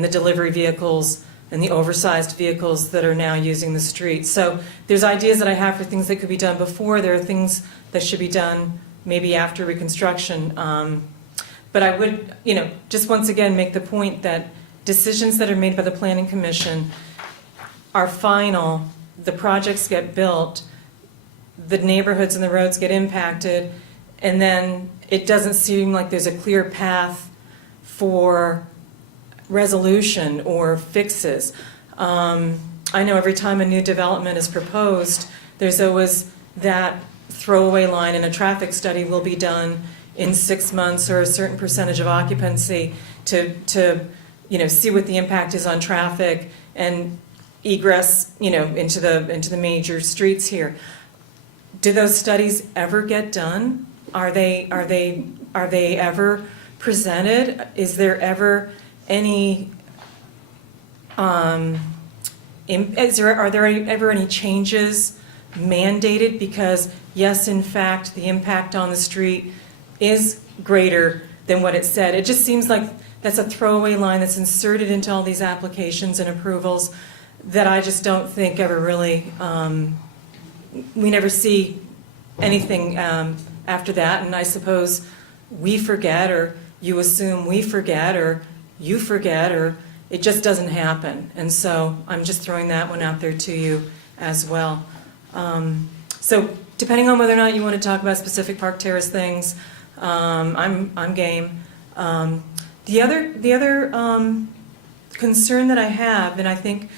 the delivery vehicles and the oversized vehicles that are now using the street. So there's ideas that I have for things that could be done before. There are things that should be done maybe after reconstruction. But I would, you know, just once again make the point that decisions that are made by the Planning Commission are final. the projects get built, the neighborhoods and the roads get impacted, and then it doesn't seem like there's a clear path for resolution or fixes. I know every time a new development is proposed, there's always that throwaway line in a traffic study will be done in 6 months or a certain percentage of occupancy to see what the impact is on traffic and egress, into the major streets here. Do those studies ever get done? Are they ever presented? Is there ever any are there ever any changes mandated? Because yes, in fact, the impact on the street is greater than what it said. It just seems like that's a throwaway line that's inserted into all these applications and approvals that I just don't think ever really, we never see anything after that. And I suppose we forget, or you assume we forget, or you forget, or it just doesn't happen. And so I'm just throwing that one out there to you as well. So depending on whether or not you want to talk about specific Park Terrace things, I'm game. The other concern that I have, and I think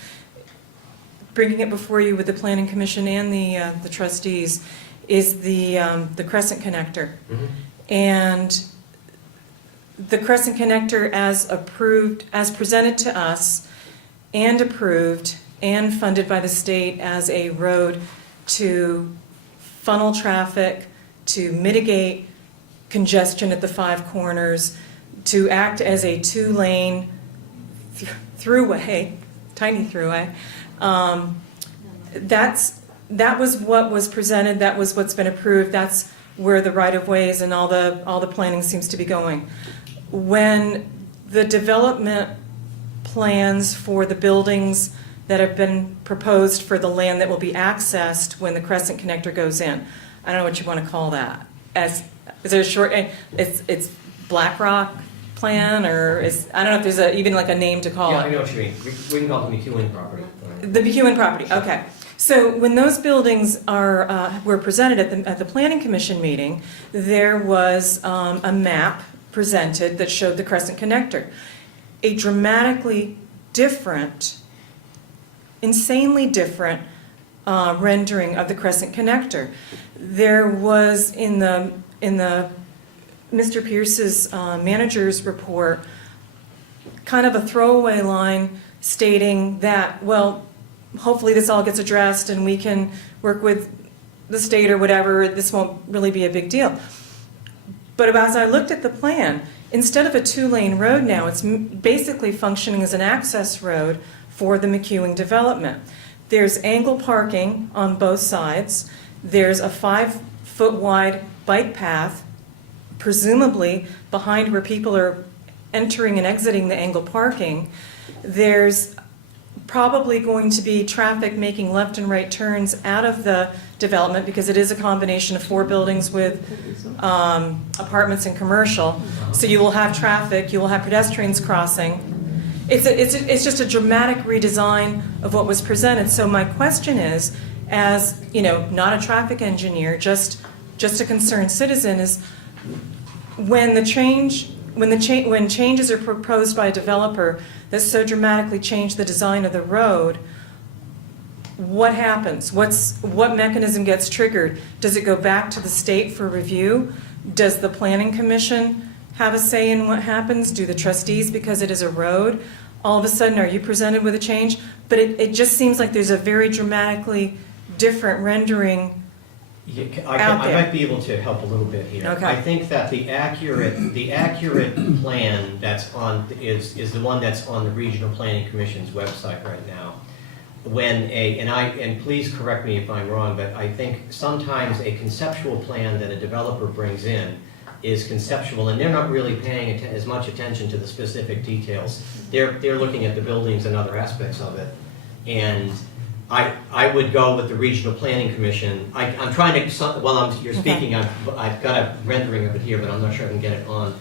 bringing it before you with the Planning Commission and the trustees, is the Crescent Connector. Mm-hmm. And the Crescent Connector as approved, as presented to us and approved and funded by the state as a road to funnel traffic, to mitigate congestion at the 5 corners, to act as a 2-lane throughway, tiny throughway. That was what was presented. That was what's been approved. That's where the right-of-ways and all the planning seems to be going. When the development plans for the buildings that have been proposed for the land that will be accessed when the Crescent Connector goes in, I don't know what you want to call that. Is there a short? It's Black Rock plan, or I don't know if there's even like a name to call it. Yeah, I know what you mean. We can call it the McEwen property. The McEwen property, okay. So when those buildings were presented at the Planning Commission meeting, there was a map presented that showed the Crescent Connector. A dramatically different, insanely different rendering of the Crescent Connector. There was in the Mr. Pierce's manager's report kind of a throwaway line stating that, well, hopefully this all gets addressed and we can work with the state or whatever, this won't really be a big deal. But as I looked at the plan, instead of a 2-lane road now, it's basically functioning as an access road for the McEwen development. There's angle parking on both sides. There's a 5-foot wide bike path, presumably behind where people are entering and exiting the angle parking. There's probably going to be traffic making left and right turns out of the development because it is a combination of 4 buildings with apartments and commercial. So you will have traffic, you will have pedestrians crossing. It's just a dramatic redesign of what was presented. So my question is, as not a traffic engineer, just a concerned citizen, is when changes are proposed by a developer that so dramatically change the design of the road, what happens? What mechanism gets triggered? Does it go back to the state for review? Does the Planning Commission have a say in what happens? Do the trustees, because it is a road? All of a sudden, are you presented with a change? But it just seems like there's a very dramatically different rendering I might be able to help a little bit here. Okay. I think that the accurate plan that's on is the one that's on the Regional Planning Commission's website right now. And please correct me if I'm wrong, but I think sometimes a conceptual plan that a developer brings in is conceptual, and they're not really paying as much attention to the specific details. They're looking at the buildings and other aspects of it, and I would go with the Regional Planning Commission. I'm trying to, while you're speaking, I've got a rendering of it here, but I'm not sure I can get it on.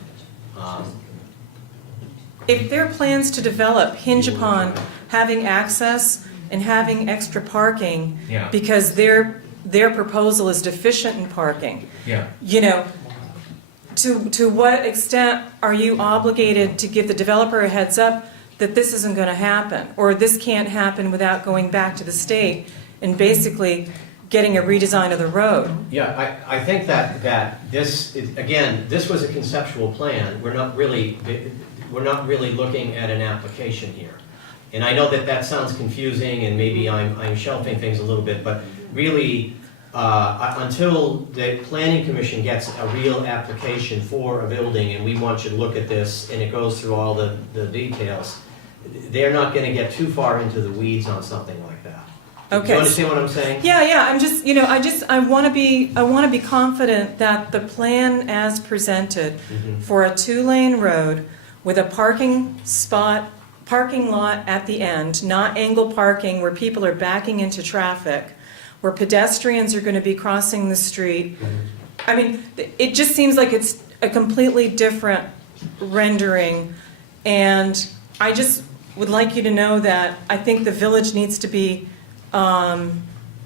If their plans to develop hinge upon having access and having extra parking Yeah. because their proposal is deficient in parking. Yeah. You know, to what extent are you obligated to give the developer a heads up that this isn't going to happen, or this can't happen without going back to the state and basically getting a redesign of the road? Yeah, I think that this, again, this was a conceptual plan. We're not really looking at an application here. And I know that sounds confusing, and maybe I'm shelving things a little bit, but really, until the planning commission gets a real application for a building, and we want you to look at this, and it goes through all the details, they're not gonna get too far into the weeds on something like that. Do Okay. you understand what I'm saying? Yeah, I'm just, I want to be confident that the plan as presented for a 2-lane road with a parking lot at the end, not angle parking where people are backing into traffic, where pedestrians are going to be crossing the street. I mean, it just seems like it's a completely different rendering, and I just would like you to know that I think the village needs to be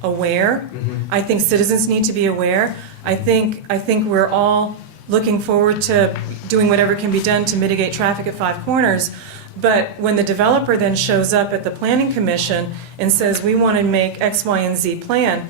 aware. I think citizens need to be aware. I think we're all looking forward to doing whatever can be done to mitigate traffic at Five Corners. But when the developer then shows up at the planning commission and says, we want to make X, Y, and Z plan,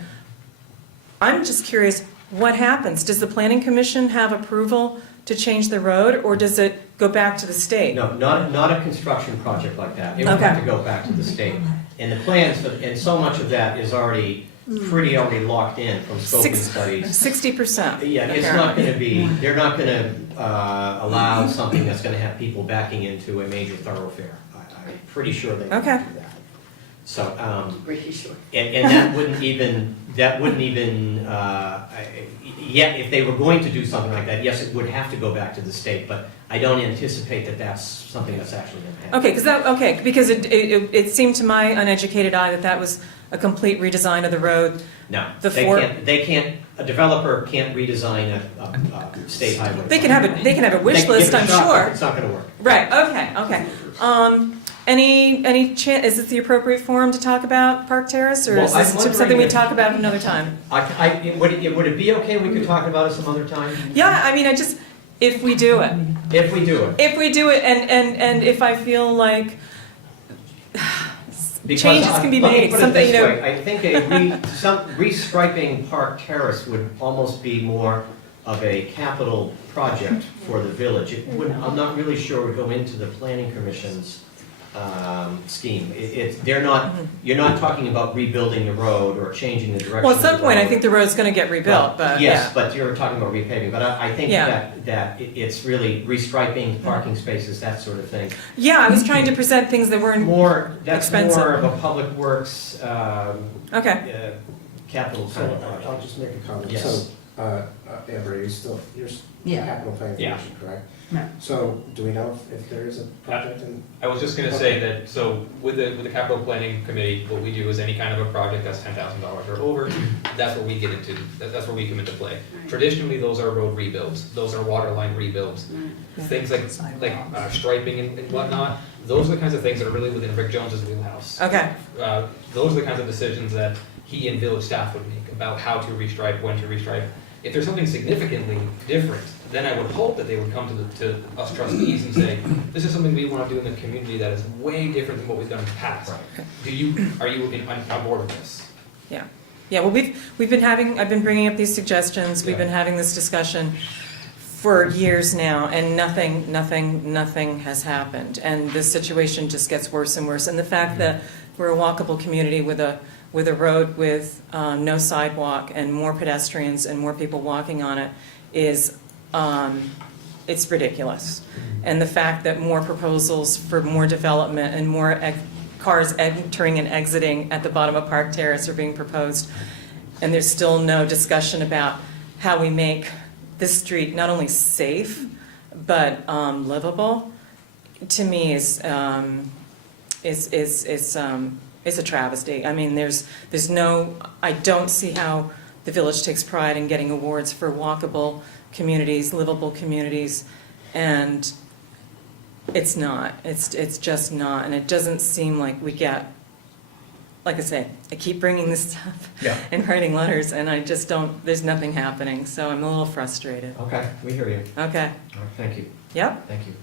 I'm just curious, what happens? Does the planning commission have approval to change the road, or does it go back to the state? No, not a construction project like that. It would have to go back to the state. And the plans, and so much of that is already locked in from scoping studies. 60%. Yeah, it's not gonna be, they're not gonna allow something that's gonna have people backing into a major thoroughfare. I'm pretty sure they Okay. won't do that. So, Pretty sure. and that wouldn't even, yet if they were going to do something like that, yes, it would have to go back to the state, but I don't anticipate that that's something that's actually gonna happen. Because it seemed to my uneducated eye that was a complete redesign of the road. No, The they can't, a developer can't redesign a state highway. They can have a wish They can give list, it a I'm shot, but sure. it's not gonna work. Right, okay. Any chance, is this the appropriate forum to talk about Park Terrace, or Well, is I'm this wondering something we if- talk about another time? Would it be okay if we could talk about it some other time? Yeah, I mean, if we do it. If we do it. If we do it, and if I feel like Because changes can be let me made, put it something, this way, I think some restriping Park Terrace would almost be more of a capital project for the village. It wouldn't, I'm not really sure it would go into the planning commission's scheme. You're not talking about rebuilding the road or changing the direction. well, at some of the point, I road. think the road's gonna get rebuilt, but Yes, yeah. but you're talking about repaving, but I think Yeah. that it's really restriping parking spaces, that sort of thing. Yeah, I was trying to present things that weren't, That's Expensive. more of a public works, okay. capital kind So of project. I'll just make a comment. Yes. So, Amber, you're Yeah. capital planning Yeah. commission, correct? No. So do we know if there is a project in? I was just gonna say that, so with the capital planning committee, what we do is any kind of a project that's $10,000 or over, that's what we get into, that's where we come into play. Right. Traditionally, those are road rebuilds, those are water line rebuilds, things like striping and whatnot. Those are the kinds of things that are really within Rick Jones's wheelhouse. Okay. Those are the kinds of decisions that he and village staff would make about how to restripe, when to restripe. If there's something significantly different, then I would hope that they would come to us trustees and say, this is something we want to do in the community that is way different than what we've done in the past. Are you on board with this? Yeah, well, I've been bringing up these suggestions, we've been having this discussion for years now, and nothing has happened. And this situation just gets worse and worse. And the fact that we're a walkable community with a road with no sidewalk and more pedestrians and more people walking on it is, it's ridiculous. And the fact that more proposals for more development and more cars entering and exiting at the bottom of Park Terrace are being proposed, and there's still no discussion about how we make this street not only safe, but livable, to me is a travesty. I mean, I don't see how the village takes pride in getting awards for walkable communities, livable communities, and it's not. It's just not, and it doesn't seem like we get like I say, I keep bringing this stuff Yeah. and writing letters, and I just don't, there's nothing happening, so I'm a little frustrated. Okay, we hear you. Okay, All right, thank you. yep. Thank you.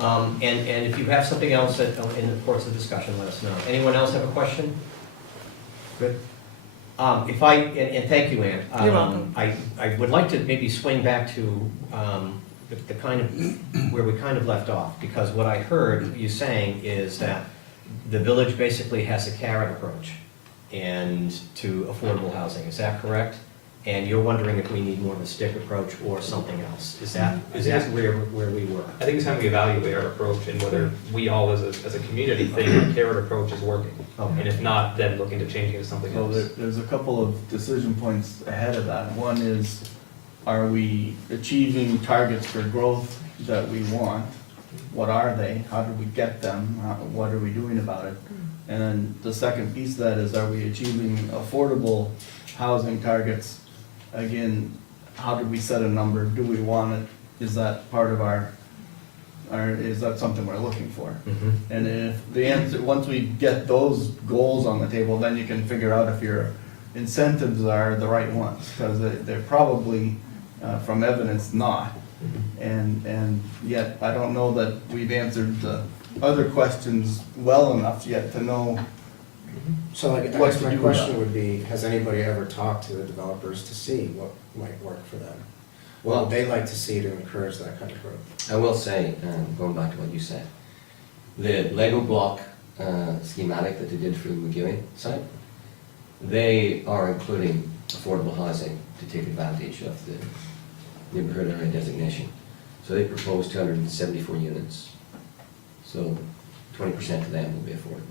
And if you have something else that, in the course of discussion, let us know. Anyone else have a question? Good. If I, and thank you, Ann. You're welcome. I would like to maybe swing back to the kind of, where we kind of left off, because what I heard you saying is that the village basically has a carrot approach and to affordable housing. Is that correct? And you're wondering if we need more of a stick approach or something else. Is that where we were? I think it's time we evaluate our approach and whether we all as a community think our carrot approach is working. And Okay. if not, then looking to change it to something Well, else. there's a couple of decision points ahead of that. One is, are we achieving targets for growth that we want? What are they? How do we get them? What are we doing about it? And then the second piece of that is, are we achieving affordable housing targets? Again, how do we set a number? Do we want it? Is that part of our, is that something we're looking for? Mhm. And if the answer, once we get those goals on the table, then you can figure out if your incentives are the right ones, because they're probably, from evidence, not. And yet, I don't know that we've answered the other questions well enough yet to know. So I What guess to my do question about it. would be, has anybody ever talked to the developers to see what might work for them? What Well, would they like to see to encourage that kind of growth? I will say, going back to what you said, the Lego block schematic that they did for the McEwen site, they are including affordable housing to take advantage of the neighborhood area designation. So they proposed 274 units. So 20% of them will be affordable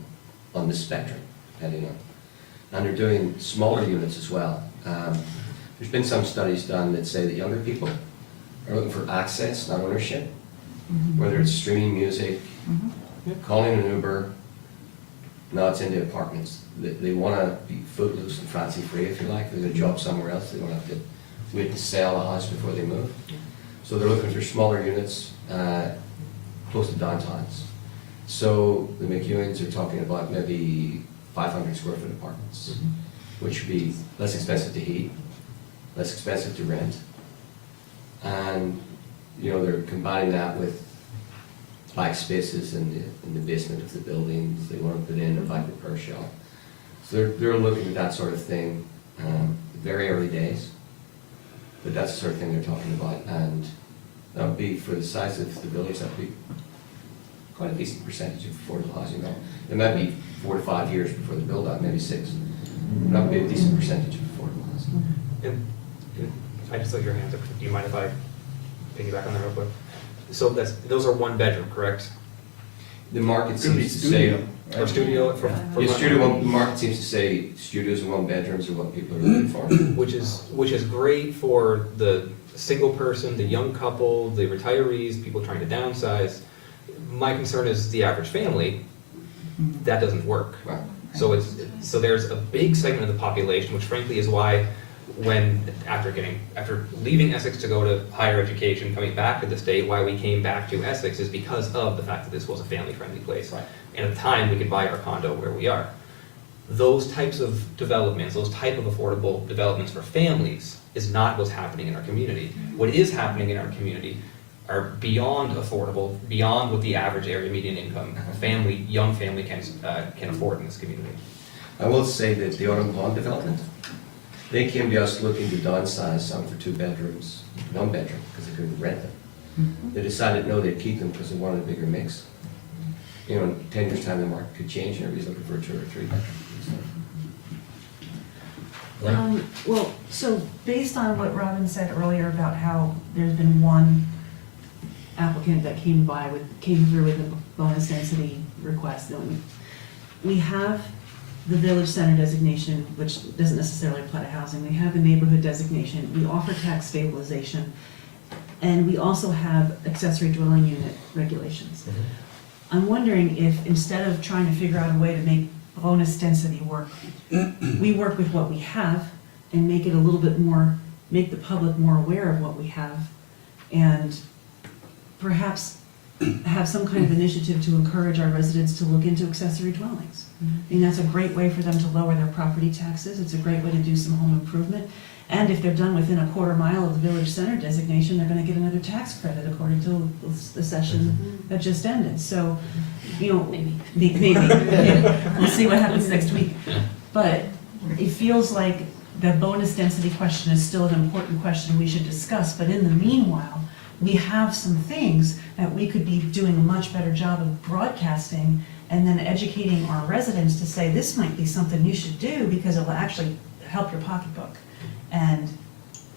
on this spectrum, depending on. And they're doing smaller units as well. There's been some studies done that say that younger people are looking for access, not ownership, whether it's streaming music, calling an Uber. No, it's into apartments. They want to be footloose and fancy free, if you like. They're going to job somewhere else. They don't have to wait to sell a house before they move. So they're looking for smaller units close to downtowns. So the McEwens are talking about maybe 500 square foot apartments, which would be less expensive to heat, less expensive to rent. And, you know, they're combining that with back spaces in the basement of the buildings. They want to put in a bike repair shop. So they're looking at that sort of thing, very early days. But that's the sort of thing they're talking about. And that would be, for the size of the village, that would be quite a decent percentage of affordable housing. It might be 4 to 5 years before the build out, maybe 6. That would be a decent percentage of affordable housing. And I just saw your hands up. Do you mind if I piggyback on that real quick? So those are one bedroom, correct? The market Could be seems to say, studio, Or right? studio for yeah, the market seems to say studios and 1 bedrooms are what people are looking for. which is great for the single person, the young couple, the retirees, people trying to downsize. My concern is the average family, that doesn't work. Right. So there's a big segment of the population, which frankly is why when, after leaving Essex to go to higher education, coming back to the state, why we came back to Essex is because of the fact that this was a family-friendly place. Right. And at the time, we could buy our condo where we are. Those types of developments, those type of affordable developments for families is not what's happening in our community. What is happening in our community are beyond affordable, beyond what the average area median income family, young family can afford in this community. I will say that the Autumn Pond development, they came to us looking to downsize some for 2 bedrooms, 1 bedroom, because they couldn't rent them. They decided no, they'd keep them because they wanted a bigger mix. You know, in 10 years' time, the market could change, and everybody's looking for a 2 or 3 bedroom. Well, so based on what Robin said earlier about how there's been one applicant that came through with a bonus density request, then we have the village center designation, which doesn't necessarily apply to housing. We have the neighborhood designation. We offer tax stabilization. And we also have accessory dwelling unit regulations. I'm wondering if instead of trying to figure out a way to make bonus density work, we work with what we have and make it a little bit more, make the public more aware of what we have, and perhaps have some kind of initiative to encourage our residents to look into accessory dwellings. I mean, that's a great way for them to lower their property taxes, it's a great way to do some home improvement. And if they're done within a quarter mile of the village center designation, they're gonna get another tax credit according to the session that just ended. So, you know, maybe. Yeah. We'll see what happens next week. But it feels like the bonus density question is still an important question we should discuss, but in the meanwhile, we have some things that we could be doing a much better job of broadcasting and then educating our residents to say, this might be something you should do because it will actually help your pocketbook and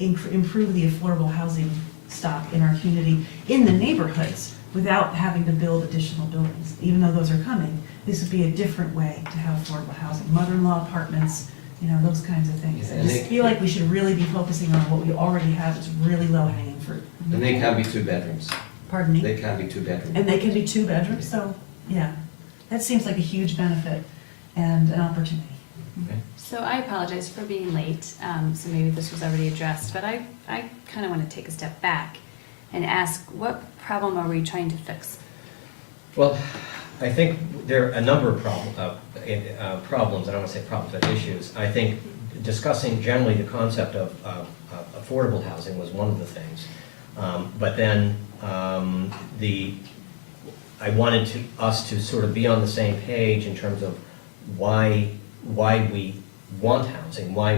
improve the affordable housing stock in our community, in the neighborhoods, without having to build additional buildings. Even though those are coming, this would be a different way to have affordable housing. Mother-in-law apartments, you know, those kinds of things. I just feel like we should really be focusing on what we already have. It's really low-hanging fruit. And they can be 2 bedrooms. Pardon me? They can be 2 bedrooms. And they can be 2 bedrooms, so, yeah. That seems like a huge benefit and an opportunity. So I apologize for being late, so maybe this was already addressed, but I kind of want to take a step back and ask, what problem are we trying to fix? Well, I think there are a number of problems, I don't want to say problems, but issues. I think discussing generally the concept of affordable housing was one of the things. But then I wanted us to sort of be on the same page in terms of why we want housing, why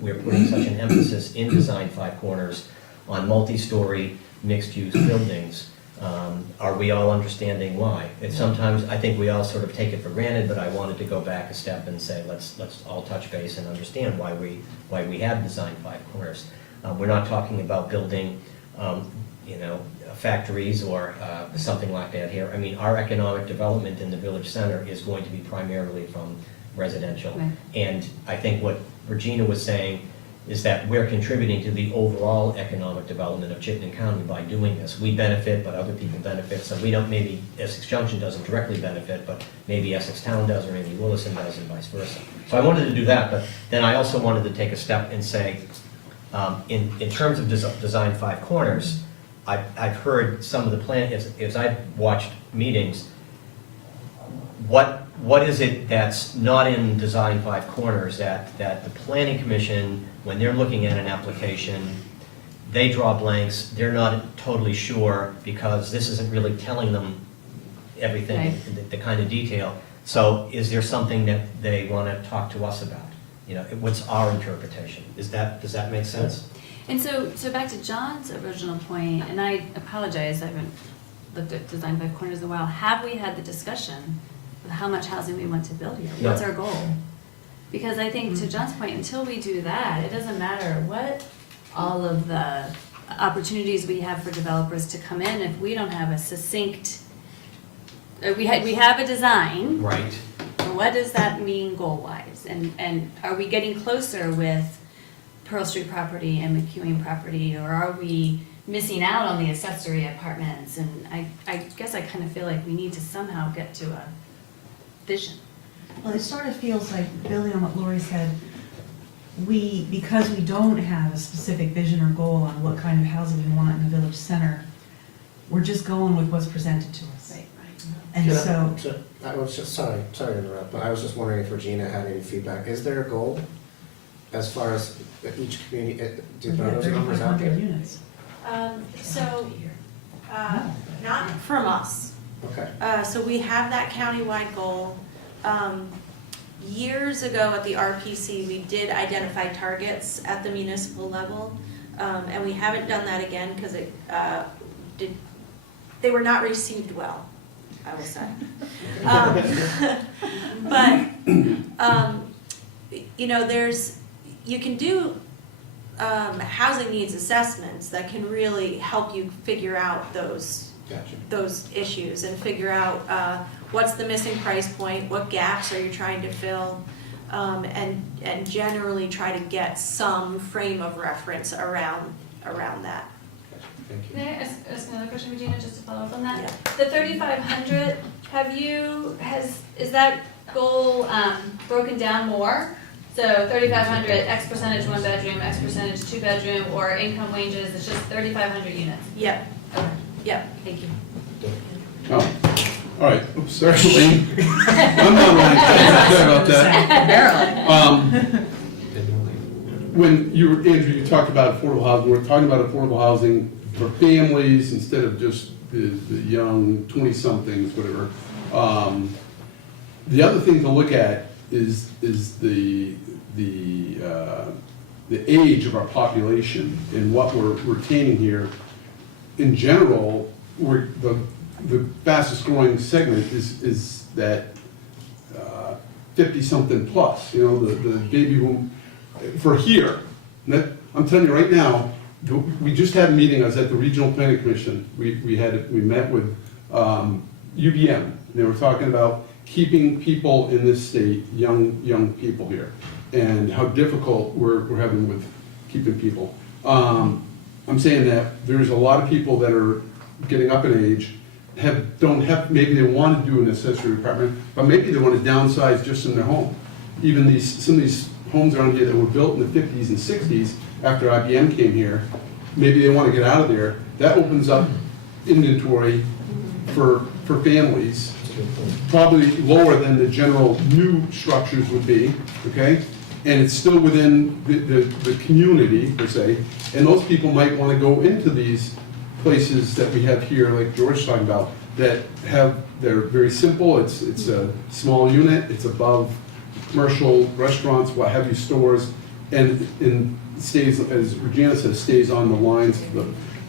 we're putting such an emphasis in Design Five Corners on multi-story mixed-use buildings. Are we all understanding why? And sometimes I think we all sort of take it for granted, but I wanted to go back a step and say, let's all touch base and understand why we have Design Five Corners. We're not talking about building, factories or something like that here. I mean, our economic development in the village center is going to be primarily from residential. Right. And I think what Regina was saying is that we're contributing to the overall economic development of Chittenden County by doing this. We benefit, but other people benefit, so we don't, maybe Essex Junction doesn't directly benefit, but maybe Essex Town does, or maybe Williston does, and vice versa. So I wanted to do that, but then I also wanted to take a step and say, in terms of Design Five Corners, I've heard some of the plan, as I've watched meetings, what is it that's not in Design Five Corners that the Planning Commission, when they're looking at an application, they draw blanks, they're not totally sure because this isn't really telling them everything, Right. the kind of detail. So is there something that they want to talk to us about? You know, what's our interpretation? Does that make sense? And so back to John's original point, and I apologize, I haven't looked at Design Five Corners in a while. Have we had the discussion of how much housing we want to build here? No. What's our goal? Because I think, to John's point, until we do that, it doesn't matter what all of the opportunities we have for developers to come in if we don't have a succinct, we have a design. Right. What does that mean goal-wise? And are we getting closer with Pearl Street property and McEwing property, or are we missing out on the accessory apartments? And I guess I kind of feel like we need to somehow get to a vision. Well, it sort of feels like, building on what Lori said, because we don't have a specific vision or goal on what kind of housing we want in the village center, we're just going with what's presented to us. Right. And Can so, I was just, sorry to interrupt, but I was just wondering if Regina had any feedback. Is there a goal as far as each community, do we have those numbers out 3,500 there? units. Not from us. Okay. So we have that countywide goal. Years ago at the RPC, we did identify targets at the municipal level, and we haven't done that again because they were not received well, I will say. You can do housing needs assessments that can really help you figure out those issues and figure out what's the missing price point, what gaps are you trying to fill, and generally try to get some frame of reference around that. Thank you. Can I ask another question, Regina, just to follow up on that? Yeah. The 3,500, is that goal broken down more? So 3,500, X percentage 1 bedroom, X percentage 2 bedroom, or income ranges, it's just 3,500 units? Yep, Okay, yep. thank you. Oh, all right, oops, sorry, Elaine. I'm not running, sorry about that. Barely. When you were, Andrew, you talked about affordable housing, we're talking about affordable housing for families instead of just the young 20-somethings, whatever. The other thing to look at is the age of our population and what we're retaining here. In general, the fastest growing segment is that 50-something plus, you know, the baby boom. For here, I'm telling you right now, we just had a meeting, I was at the Regional Planning Commission, we met with UBM, they were talking about keeping people in this state, young people here, and how difficult we're having with keeping people. I'm saying that there's a lot of people that are getting up in age, maybe they want to do an accessory apartment, but maybe they want to downsize just in their home. Even some of these homes around here that were built in the 50s and 60s after IBM came here, maybe they want to get out of there. That opens up inventory for families, probably lower than the general new structures would be, okay? And it's still within the community, per se, and those people might want to go into these places that we have here, like George's talking about, they're very simple, it's a small unit, it's above commercial restaurants, what have you, stores, and stays, as Regina says, stays on the lines,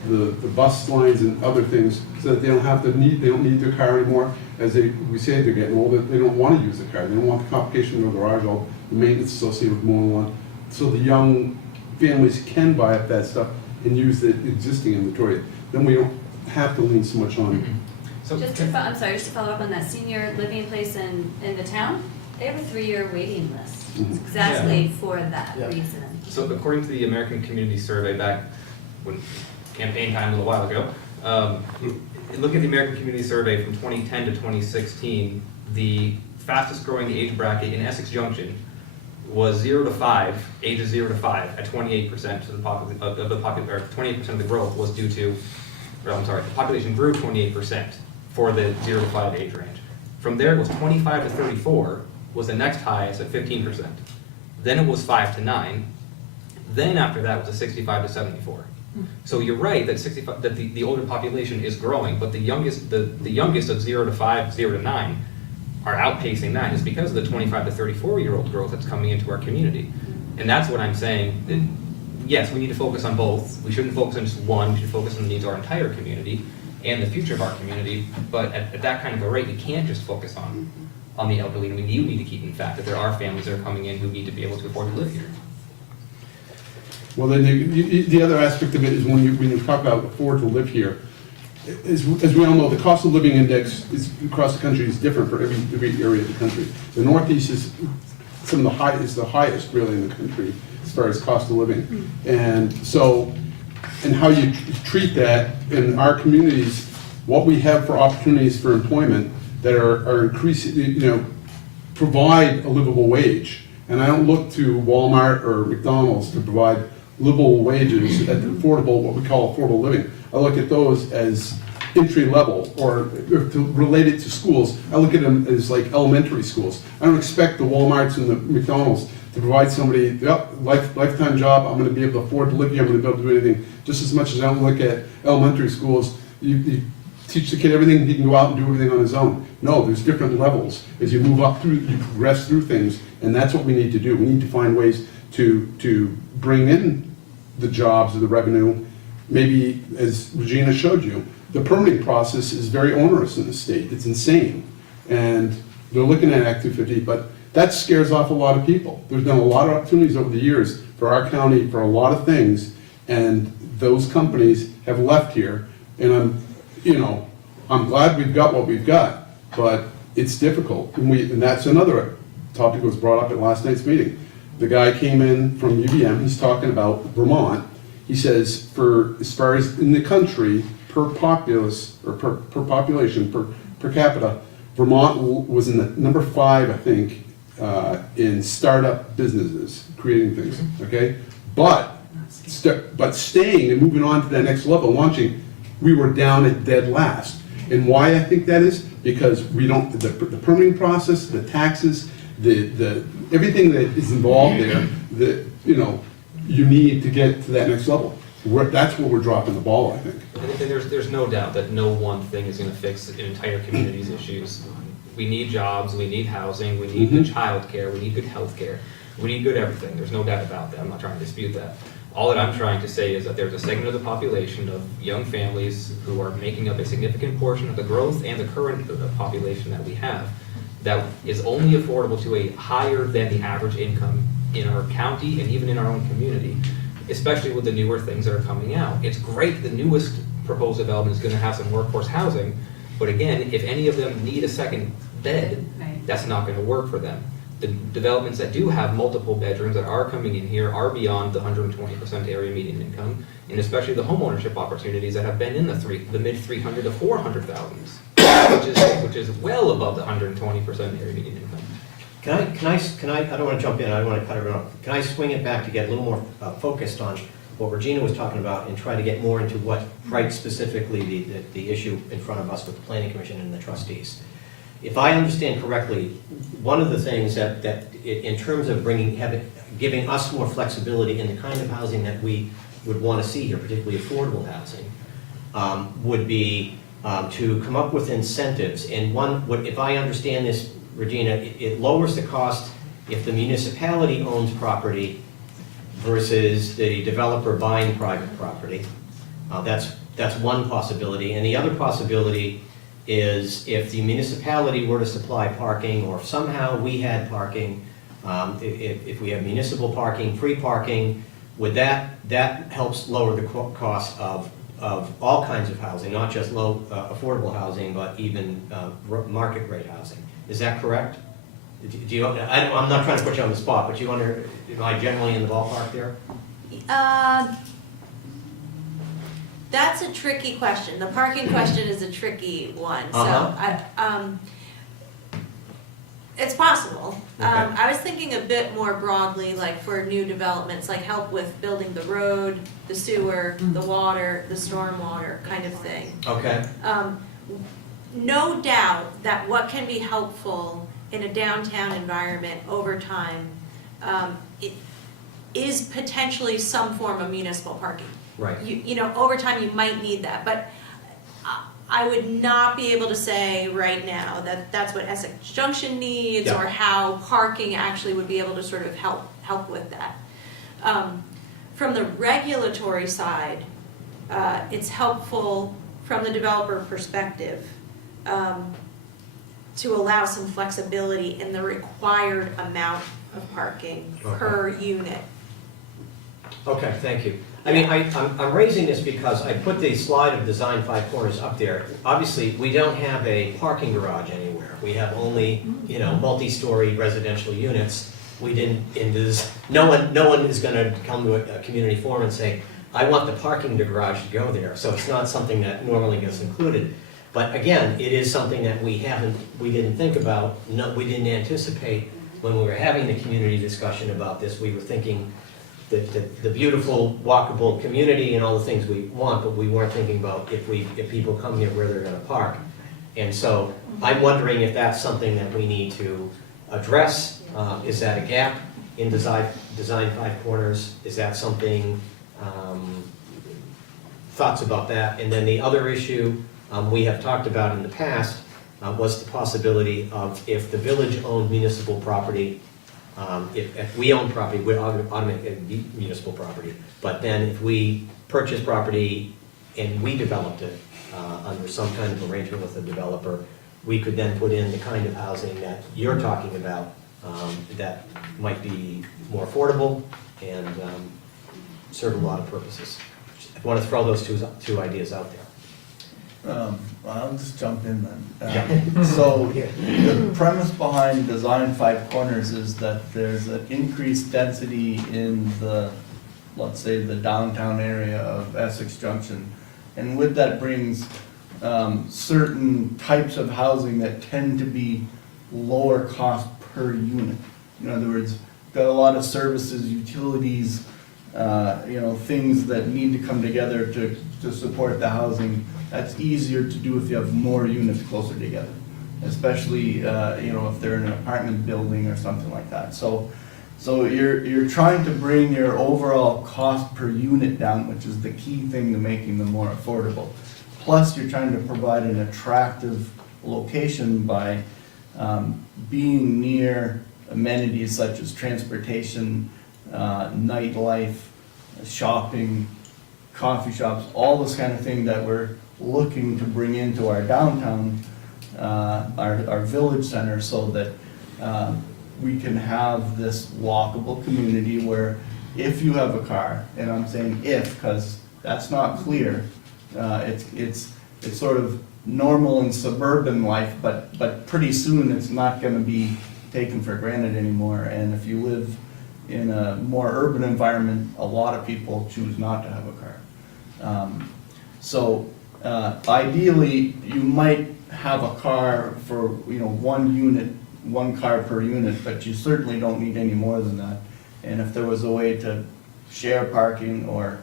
the bus lines and other things, so that they don't need their car anymore. As we say, they're getting older, they don't want to use the car, they don't want the complication of the garage, all the maintenance associated with mowing lawn. So the young families can buy up that stuff and use the existing inventory. Then we don't have to lean so much on. So, Just to follow up on that, senior living place in the town, they have a 3-year waiting list, Mhm. exactly for that Yeah. reason. So according to the American Community Survey back when campaign time a little while ago, look at the American Community Survey from 2010 to 2016, the fastest growing age bracket in Essex Junction was 0 to 5, ages 0 to 5, at 28% of the or 28% of the growth was due to, or I'm sorry, the population grew 28% for the 0 to 5 age range. From there, it was 25 to 34 was the next highest at 15%. Then it was 5 to 9. Then after that was a 65 to 74. So you're right that the older population is growing, but the youngest of 0 to 5, 0 to 9 are outpacing that. Is because of the 25 to 34-year-old growth that's coming into our community. And that's what I'm saying. That, yes, we need to focus on both. We shouldn't focus on just one. We should focus on the needs of our entire community and the future of our community. But at that kind of a rate, we can't just focus on the elderly. And we do need to keep in the fact that there are families that are coming in who need to be able to afford to live here. Well, then the other aspect of it is when you talk about afford to live here, as we all know, the cost of living index across the country is different for every area of the country. The Northeast is the highest really in the country as far as cost of living. And so, and how you treat that in our communities, what we have for opportunities for employment that are increasing, provide a livable wage. And I don't look to Walmart or McDonald's to provide livable wages at what we call affordable living. I look at those as entry level, or to relate it to schools, I look at them as like elementary schools. I don't expect the Walmarts and the McDonald's to provide somebody, lifetime job, I'm gonna be able to afford to live here, I'm gonna be able to do anything. Just as much as I don't look at elementary schools, you teach the kid everything, he can go out and do everything on his own. No, there's different levels. As you move up through, you progress through things, and that's what we need to do. We need to find ways to bring in the jobs or the revenue. Maybe, as Regina showed you, the permitting process is very onerous in the state. It's insane. And they're looking at Act 250, but that scares off a lot of people. There's been a lot of opportunities over the years for our county for a lot of things, and those companies have left here. And I'm glad we've got what we've got, but it's difficult. And that's another topic that was brought up at last night's meeting. The guy came in from UVM, he's talking about Vermont. He says, as far as in the country, per population, per capita, Vermont was in the number 5, I think, in startup businesses, creating things, okay? But staying and moving on to that next level, launching, we were down at dead last. And why I think that is, because we don't, the permitting process, the taxes, everything that is involved there, you need to get to that next level. That's where we're dropping the ball, I think. And there's no doubt that no one thing is gonna fix an entire community's issues. We need jobs, we need housing, we need good childcare, we need good healthcare, we need good everything, there's no doubt about that, I'm not trying to dispute that. All that I'm trying to say is that there's a segment of the population of young families who are making up a significant portion of the growth and the current population that we have, that is only affordable to a higher than the average income in our county and even in our own community, especially with the newer things that are coming out. It's great the newest proposed development is gonna have some workforce housing, but again, if any of them need a second bed, Right. that's not gonna work for them. The developments that do have multiple bedrooms that are coming in here are beyond the 120% area median income, and especially the homeownership opportunities that have been in the mid 300 to 400,000s, which is well above the 120% area median income. Can I don't want to jump in, I don't want to cut everyone off. Can I swing it back to get a little more focused on what Regina was talking about and try to get more into what, right, specifically the issue in front of us with the Planning Commission and the trustees? If I understand correctly, one of the things that in terms of giving us more flexibility in the kind of housing that we would want to see here, particularly affordable housing, would be to come up with incentives. And if I understand this, Regina, it lowers the cost if the municipality owns property versus the developer buying private property. That's one possibility. And the other possibility is if the municipality were to supply parking, or if somehow we had parking, if we have municipal parking, free parking, that helps lower the cost of all kinds of housing, not just low affordable housing, but even market rate housing. Is that correct? I'm not trying to put you on the spot, but am I generally in the ballpark there? That's a tricky question. The parking question is a tricky one, so it's possible. Okay. I was thinking a bit more broadly, like for new developments, like help with building the road, the sewer, the water, the stormwater kind of thing. Okay. No doubt that what can be helpful in a downtown environment over time it is potentially some form of municipal parking. Right. Over time you might need that, but I would not be able to say right now that that's what Essex Junction needs, Yeah. or how parking actually would be able to sort of help with that. From the regulatory side, it's helpful from the developer perspective to allow some flexibility in the required amount of parking per unit. Okay, thank you. I mean, I'm raising this because I put the slide of Design 5 Corners up there. Obviously, we don't have a parking garage anywhere. We have only, multi-story residential units. No one is gonna come to a community forum and say, I want the parking garage to go there. So it's not something that normally gets included. But again, it is something that we didn't think about, we didn't anticipate when we were having the community discussion about this. We were thinking the beautiful walkable community and all the things we want, but we weren't thinking about if people come here, where they're gonna park. And so I'm wondering if that's something that we need to address. Is that a gap in Design 5 Corners? Is that something, thoughts about that? And then the other issue we have talked about in the past was the possibility of, if the village owned municipal property, if we own property, we're automatically municipal property. But then if we purchase property and we developed it under some kind of arrangement with a developer, we could then put in the kind of housing that you're talking about that might be more affordable and serve a lot of purposes. I want to throw those two ideas out there. I'll just jump in then. So the premise behind Design 5 Corners is that there's an increased density in let's say the downtown area of Essex Junction. And with that brings certain types of housing that tend to be lower cost per unit. In other words, got a lot of services, utilities, things that need to come together to support the housing that's easier to do if you have more units closer together, especially, if they're in an apartment building or something like that. So you're trying to bring your overall cost per unit down, which is the key thing to making them more affordable. Plus, you're trying to provide an attractive location by being near amenities such as transportation, nightlife, shopping, coffee shops, all this kind of thing that we're looking to bring into our downtown, our village center, so that we can have this walkable community where if you have a car, and I'm saying if, because that's not clear, it's sort of normal in suburban life, but pretty soon it's not gonna be taken for granted anymore. And if you live in a more urban environment, a lot of people choose not to have a car. Ideally, you might have a car for, one unit, one car per unit, but you certainly don't need any more than that. And if there was a way to share parking or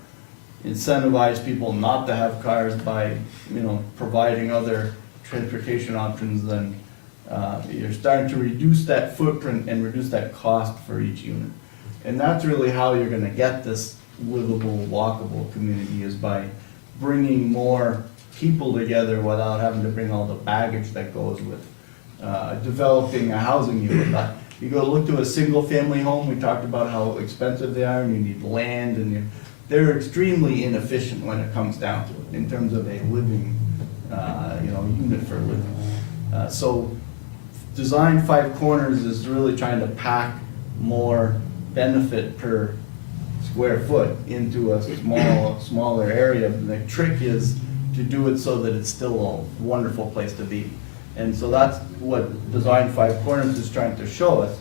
incentivize people not to have cars by, providing other transportation options, then you're starting to reduce that footprint and reduce that cost for each unit. And that's really how you're gonna get this livable, walkable community, is by bringing more people together without having to bring all the baggage that goes with developing a housing unit. You go look to a single family home, we talked about how expensive they are, and you need land, and they're extremely inefficient when it comes down to it, in terms of a living, unit for living. So Design Five Corners is really trying to pack more benefit per square foot into a smaller area. And the trick is to do it so that it's still a wonderful place to be. And so that's what Design Five Corners is trying to show us.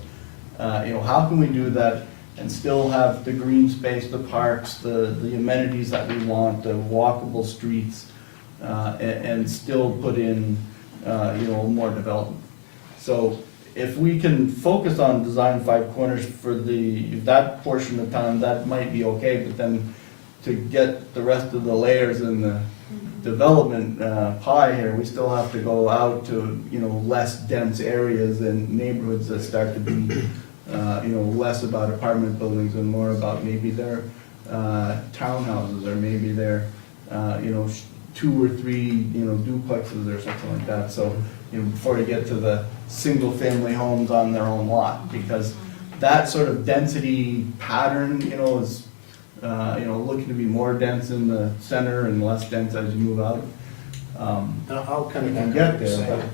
How can we do that and still have the green space, the parks, the amenities that we want, the walkable streets, and still put in, more development. So if we can focus on Design Five Corners for that portion of town, that might be okay, but then to get the rest of the layers in the development pie here, we still have to go out to, less dense areas and neighborhoods that start to be, less about apartment buildings and more about maybe their townhouses, or maybe their, 2 or 3, duplexes or something like that. So, before you get to the single family homes on their own lot, because that sort of density pattern, is, looking to be more dense in the center and less dense as you move out. I'll kind of You can get get there, there,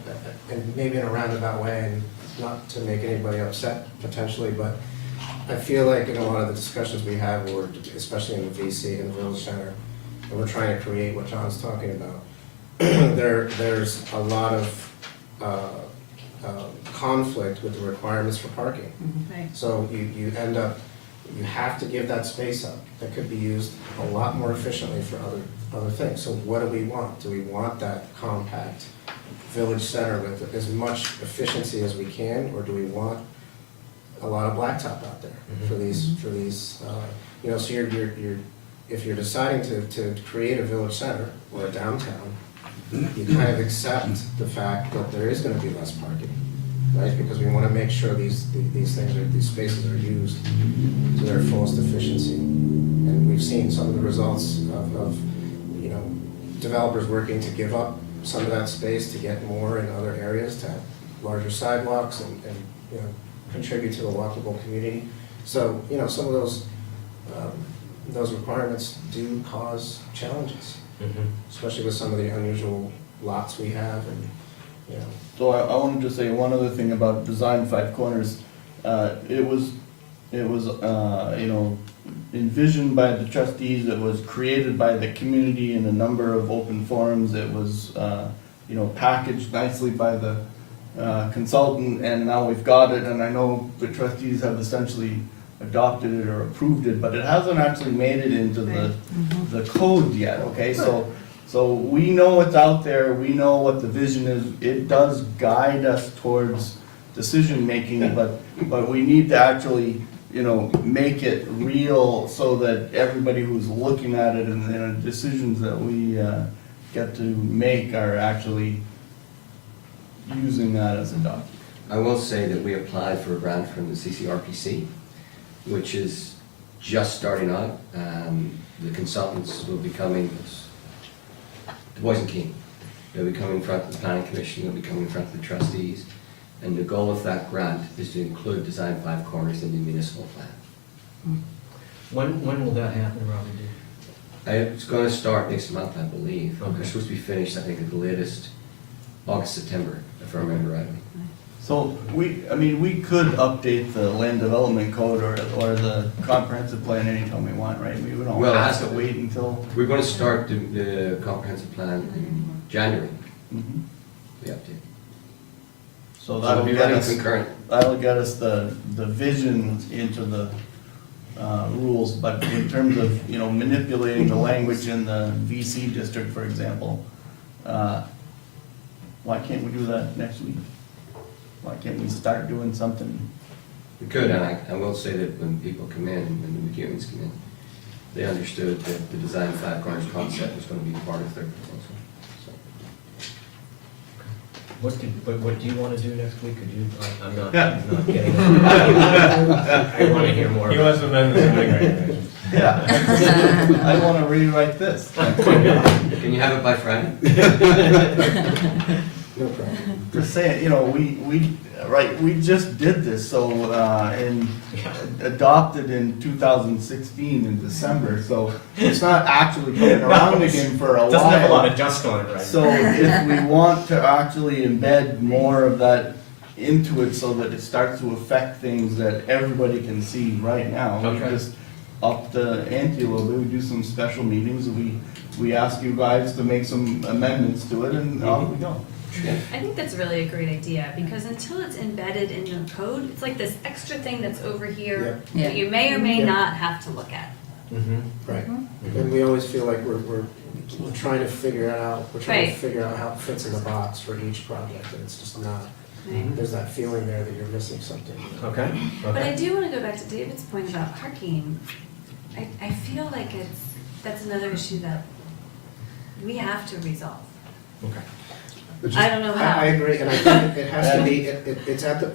and maybe in a roundabout way, and not to make anybody upset potentially, but I feel like in a lot of the discussions we have, or especially in the VC, in the Village Center, and we're trying to create what John's talking about, there's a lot of conflict with the requirements for parking. Right. So you end up, you have to give that space up that could be used a lot more efficiently for other things. So what do we want? Do we want that compact village center with as much efficiency as we can, or do we want a lot of blacktop out there for these, so you're if you're deciding to create a village center or a downtown, you kind of accept the fact that there is gonna be less parking, right? Because we wanna make sure these spaces are used to their fullest efficiency. And we've seen some of the results of developers working to give up some of that space to get more in other areas, to have larger sidewalks and contribute to a walkable community. So, some of those requirements do cause challenges, especially with some of the unusual lots we have, and, So I wanted to say one other thing about Design Five Corners. It was envisioned by the trustees. It was created by the community in a number of open forums. It was packaged nicely by the consultant, and now we've got it. And I know the trustees have essentially adopted it or approved it, but it hasn't actually made it into the code yet. Okay, so we know it's out there. We know what the vision is. It does guide us towards decision making, but we need to actually make it real, so that everybody who's looking at it and the decisions that we get to make are actually using that as a document. I will say that we applied for a grant from the CCRPC, which is just starting out. The consultants will be coming, Du Bois and King. They'll be coming in front of the planning commission, they'll be coming in front of the trustees. And the goal of that grant is to include Design 5 Corners in the municipal plan. When will that happen, Robin? It's going to start next month, I believe. Okay. We're supposed to be finished, I think, at the latest, August, September, if I remember rightly. So we could update the land development code or the comprehensive plan anytime we want, right? We don't Well, have to wait until. We're going to start the comprehensive plan in January, Mhm. the update. So So that'll it'll be get running us, concurrent. the vision into the rules, but in terms of, manipulating the language in the VC district, for example, why can't we do that next week? Why can't we start doing something? We could, and I will say that when people come in, when the McEwens come in, they understood that the Design 5 Corners concept was going to be part of their proposal. So, What do you want to do next week? Could you, I'm not getting it. I want to hear more. He wants to amend the zoning regulations. Yeah, I want to rewrite this. can you have it by Friday? No problem. Just saying, we just did this, so, adopted in 2016 in December, so it's not actually coming around again for a while. Doesn't have a lot of dust on it right now. So if we want to actually embed more of that into it so that it starts to affect things that everybody can see right now, we Okay. just up the ante a little bit, we do some special meetings, we ask you guys to make some amendments to it, and off we go. I think that's really a great idea, because until it's embedded in the code, it's like this extra thing that's over here Yeah. that you may or may Yeah. not have to look at. Mhm. Right, and we always feel like we're trying to figure it out, we're trying to Right. figure out how it fits in the box for each project, and it's just not. Right? There's that feeling there that you're missing something. Okay, But I okay. do want to go back to David's point about parking. I feel like that's another issue that we have to resolve. Okay. I don't know how. I agree, and I think it has to be,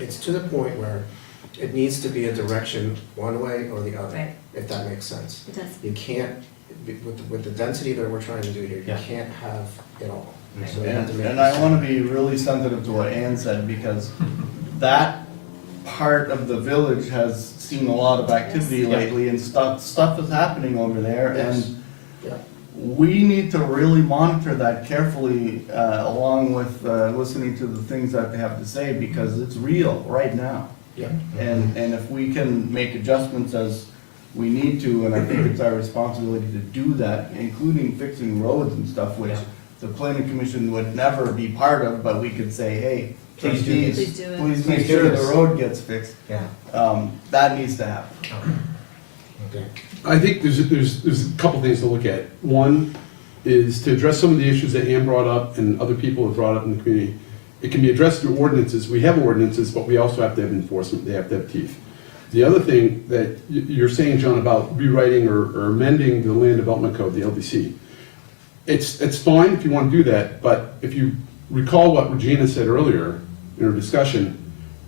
it's to the point where it needs to be a direction one way or the other, Right. if that makes sense. It does. You can't, with the density that we're trying to do here, you Yeah. can't have it all. So you have to make. And I want to be really sensitive to what Ann said, because that part of the village has seen a lot of activity Yes. lately, and stuff is happening over there, Yes. and Yeah. we need to really monitor that carefully, along with listening to the things that they have to say, because it's real right now. Yeah. And if we can make adjustments as we need to, and I think it's our responsibility to do that, including fixing roads and stuff, which Yeah. the planning commission would never be part of, but we could say, hey, Please do trustees, this. Please do it. please Please make do sure this. the road gets fixed. Yeah. That needs to happen. Okay. I think there's a couple things to look at. One is to address some of the issues that Ann brought up and other people have brought up in the community. It can be addressed through ordinances. We have ordinances, but we also have to have enforcement. They have to have teeth. The other thing that you're saying, John, about rewriting or amending the land development code, the LDC, it's fine if you want to do that, but if you recall what Regina said earlier in her discussion,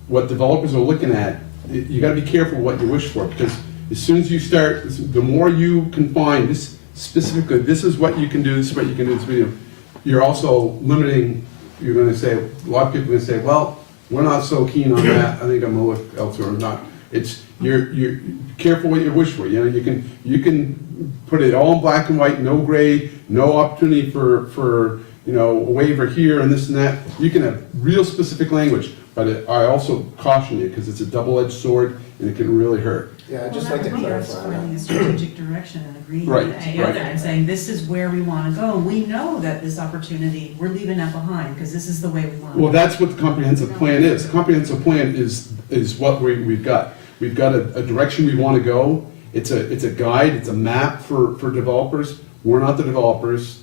what developers are looking at, you gotta be careful what you wish for, because as soon as you start, the more you can find this specifically, this is what you can do, this is what you can do, this is what you do, you're also limiting, you're gonna say, a lot of people are gonna say, well, we're not so keen on that, I think I'm gonna look elsewhere or not. It's, you're careful what you wish for, you can put it all in black and white, no gray, no opportunity for a waiver here and this and that. You can have real specific language, but I also caution you, because it's a double-edged sword and it can really hurt. Yeah, I'd just like to Well, that would be us clarify finding a that. strategic direction and agreeing Right, with together right. and saying, this is where we want to go. We know that this opportunity, we're leaving that behind, because this is the way we want to go. Well, that's what the comprehensive plan is. The comprehensive plan is what we've got. We've got a direction we want to go. It's a guide, it's a map for developers. We're not the developers.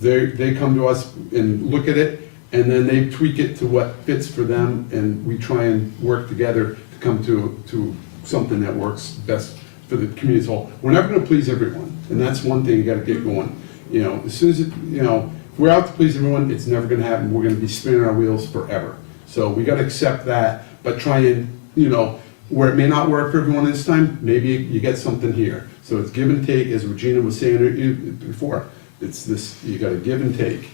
They come to us and look at it, and then they tweak it to what fits for them, and we try and work together to come to something that works best for the community as a whole. We're never gonna please everyone, and that's one thing you gotta get going. As soon as if we're out to please everyone, it's never gonna happen, we're gonna be spinning our wheels forever. So we gotta accept that, but try and, you know, where it may not work for everyone this time, maybe you get something here. So it's give and take, as Regina was saying before, it's this, you gotta give and take.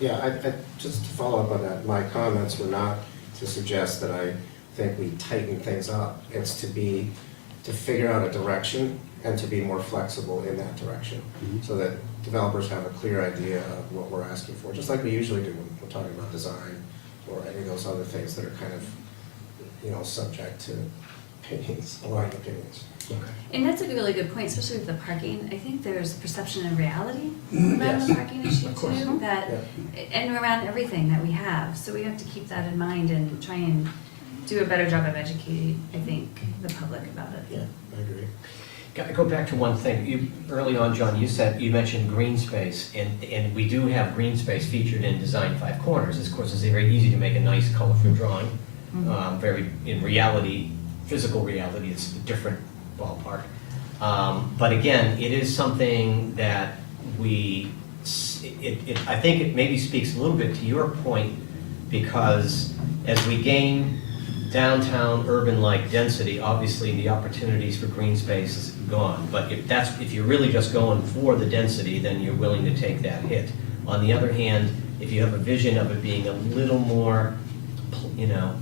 Yeah, just to follow up on that, my comments were not to suggest that I think we tighten things up. It's to figure out a direction and to be more flexible in that direction, so that developers have a clear idea of what we're asking for, just like we usually do when we're talking about design or any of those other things that are kind of, you know, subject to opinions, a lot of opinions. And that's a really good point, especially with the parking. I think there's perception and reality around Yes, the parking issue of course. too, that, and around everything that we have. So we have to keep that in mind and try and do a better job of educating, I think, the public about it. Yeah, I agree. Go back to one thing. Early on, John, you mentioned green space, and we do have green space featured in Design Five Corners. Of course, it's very easy to make a nice colorful drawing. In reality, physical reality, it's a different ballpark. But again, it is something that I think it maybe speaks a little bit to your point, because as we gain downtown urban-like density, obviously the opportunities for green space is gone. But if you're really just going for the density, then you're willing to take that hit. On the other hand, if you have a vision of it being a little more, you know,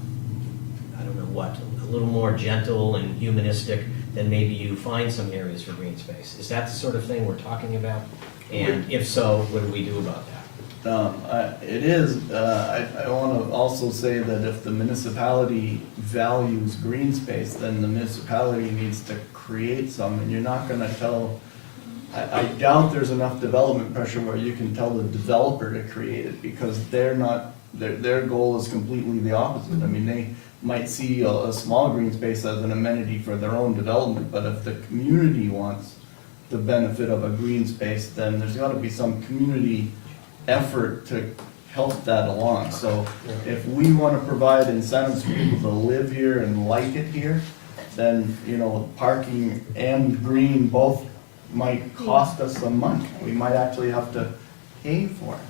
I don't know what, a little more gentle and humanistic, then maybe you find some areas for green space. Is that the sort of thing we're talking about? And if so, what do we do about that? It is, I want to also say that if the municipality values green space, then the municipality needs to create some, and you're not gonna tell, I doubt there's enough development pressure where you can tell the developer to create it, because they're not, their goal is completely the opposite. I mean, they might see a small green space as an amenity for their own development, but if the community wants the benefit of a green space, then there's gotta be some community effort to help that along. So if we want to provide incentives for people to live here and like it here, then, you know, parking and green both might cost us some money. We might actually have to pay for it.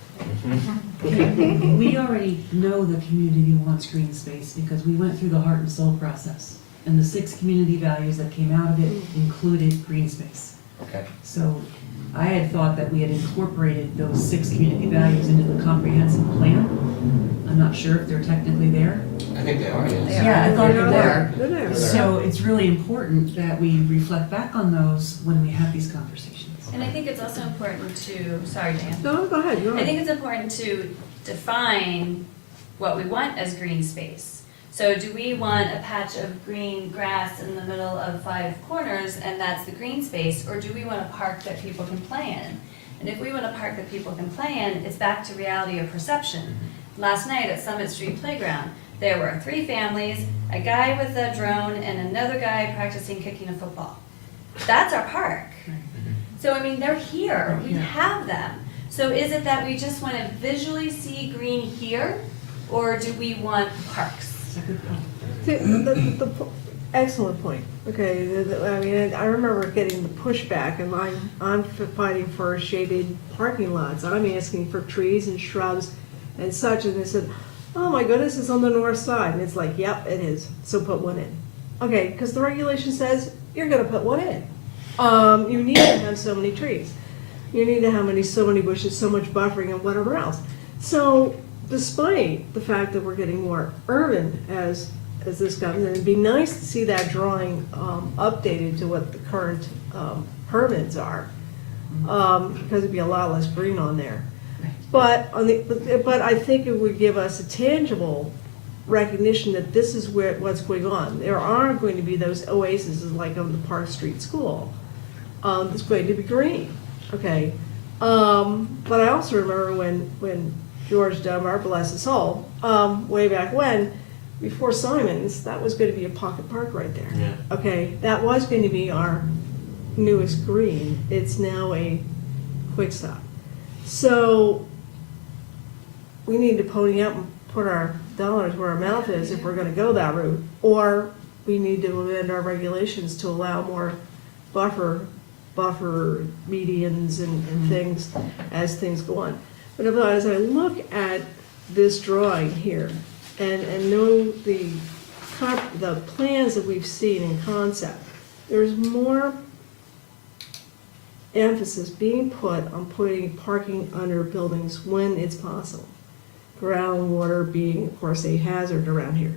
We already know the community wants green space because we went through the heart and soul process. And the 6 community values that came out of it included green space. Okay. So I had thought that we had incorporated those 6 community values into the comprehensive plan. I'm not sure if they're technically there. I think they are, yes. Yeah, I thought they were. They're there. So it's really important that we reflect back on those when we have these conversations. And I think it's also important to, sorry, Dan. No, go ahead, go I ahead. think it's important to define what we want as green space. So do we want a patch of green grass in the middle of 5 corners and that's the green space, or do we want a park that people can play in? And if we want a park that people can play in, it's back to reality of perception. Last night at Summit Street Playground, there were 3 families, a guy with a drone and another guy practicing kicking a football. That's our park. So I mean, they're here, we have them. So is it that we just want to visually see green here, or do we want parks? See, excellent point. Okay, I mean, I remember getting the pushback, and I'm fighting for shaded parking lots. I'm asking for trees and shrubs and such, and they said, oh my goodness, it's on the north side. And it's like, yep, it is, so put one in. Okay, because the regulation says you're gonna put one in. You need to have so many trees. You need to have so many bushes, so much buffering and whatever else. So despite the fact that we're getting more urban as this comes, and it'd be nice to see that drawing updated to what the current permits are, because it'd be a lot less green on there. But I think it would give us a tangible recognition that this is what's going on. There are going to be those oases like on the Park Street School. It's going to be green, okay? But I also remember when George Dunbar, bless his soul, way back when, before Simon's, that was going to be a pocket park right there. Yeah. Okay, that was going to be our newest green. It's now a quick stop. So we need to pony up and put our dollars where our mouth is if we're going to go that route, or we need to amend our regulations to allow more buffer buffer medians and things as things go on. But as I look at this drawing here and know the plans that we've seen in concept, there's more emphasis being put on putting parking under buildings when it's possible. Groundwater being, of course, a hazard around here.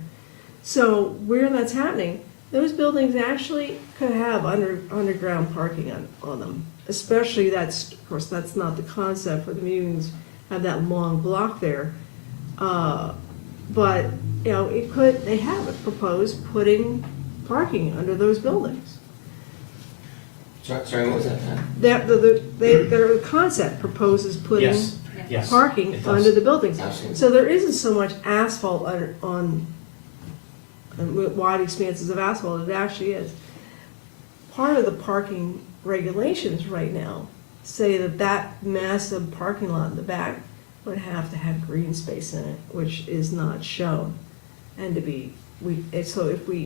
So where that's happening, those buildings actually could have underground parking on them. Especially of course, that's not the concept for the meetings, have that long block there. But, you know, they have proposed putting parking under those buildings. Sorry, what was that? Their concept proposes putting Yes, yes. parking it does. under the buildings. Absolutely. So there isn't so much asphalt on wide expanses of asphalt, it actually is. Part of the parking regulations right now say that massive parking lot in the back would have to have green space in it, which is not shown. And so if we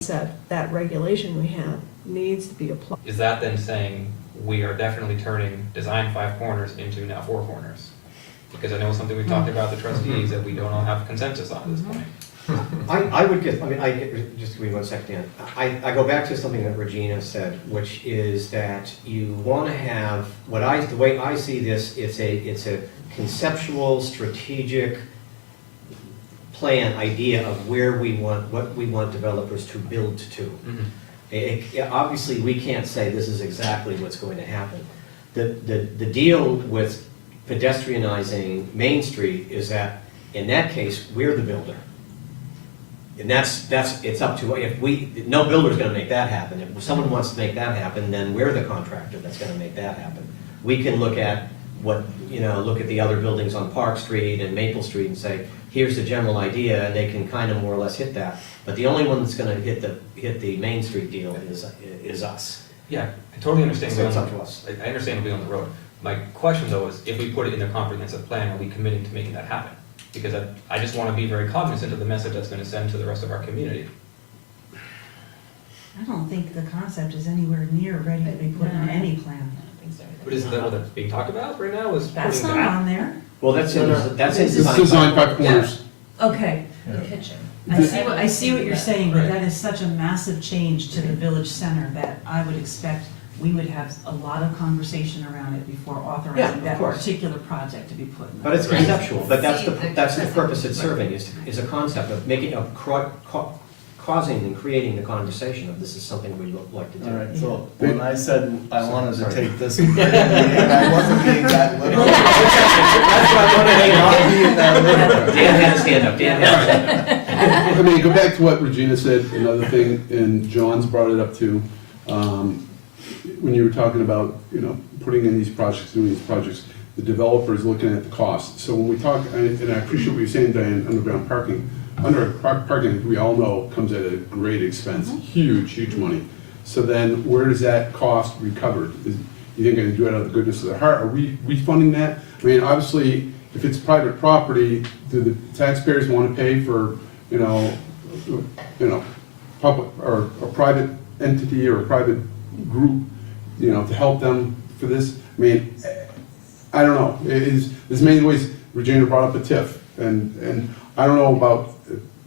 said that regulation we have needs to be applied. Is that then saying we are definitely turning design 5 corners into now 4 corners? Because I know it's something we've talked about the trustees that we don't all have consensus on at this point. Just give me 1 second, Dan. I go back to something that Regina said, which is that you want to have, the way I see this, it's a conceptual, strategic plan, idea of what we want developers to build to. Obviously, we can't say this is exactly what's going to happen. The deal with pedestrianizing Main Street is that, in that case, we're the builder. And it's up to, no builder's gonna make that happen. If someone wants to make that happen, then we're the contractor that's gonna make that happen. We can look at look at the other buildings on Park Street and Maple Street and say, here's the general idea, and they can kind of more or less hit that. But the only one that's gonna hit the Main Street deal is us. Yeah, I totally understand. So it's up to us. I understand being on the road. My question though is, if we put it in the comprehensive plan, are we committing to making that happen? Because I just want to be very cognizant of the message that's going to send to the rest of our community. I don't think the concept is anywhere near ready to be put in any plan. But isn't that what's being talked about right now? Is That's putting not that? on there. Well, that's in It's design. design 5 corners. Okay, The kitchen. I see what you're saying, but that is such a massive change to the village center that I would expect we would have a lot of conversation around it before Yeah, authorizing of that course. particular project to be put in. But it's conceptual, but that's See, the purpose it's serving, is a concept of causing and creating the conversation of this is something we would like to do. All right, so when I said I wanted to Sorry. take this, and I wasn't being that literal. That's what I wanted to Not being that literal. Dan had his hand up, Dan had his hand up. I mean, go back to what Regina said, another thing, and John's brought it up too. When you were talking about, putting in these projects, doing these projects, the developer's looking at the cost. So when we talk, and I appreciate what you're saying, Diane, underground parking. Parking, we all know, comes at a great expense, huge money. So then, where does that cost recovered? You think they do it out of the goodness of their heart? Are we refunding that? I mean, obviously, if it's private property, do the taxpayers want to pay for, public or a private entity or a private group, to help them for this? I mean, I don't know. There's many ways. Regina brought up a TIF, and I don't know about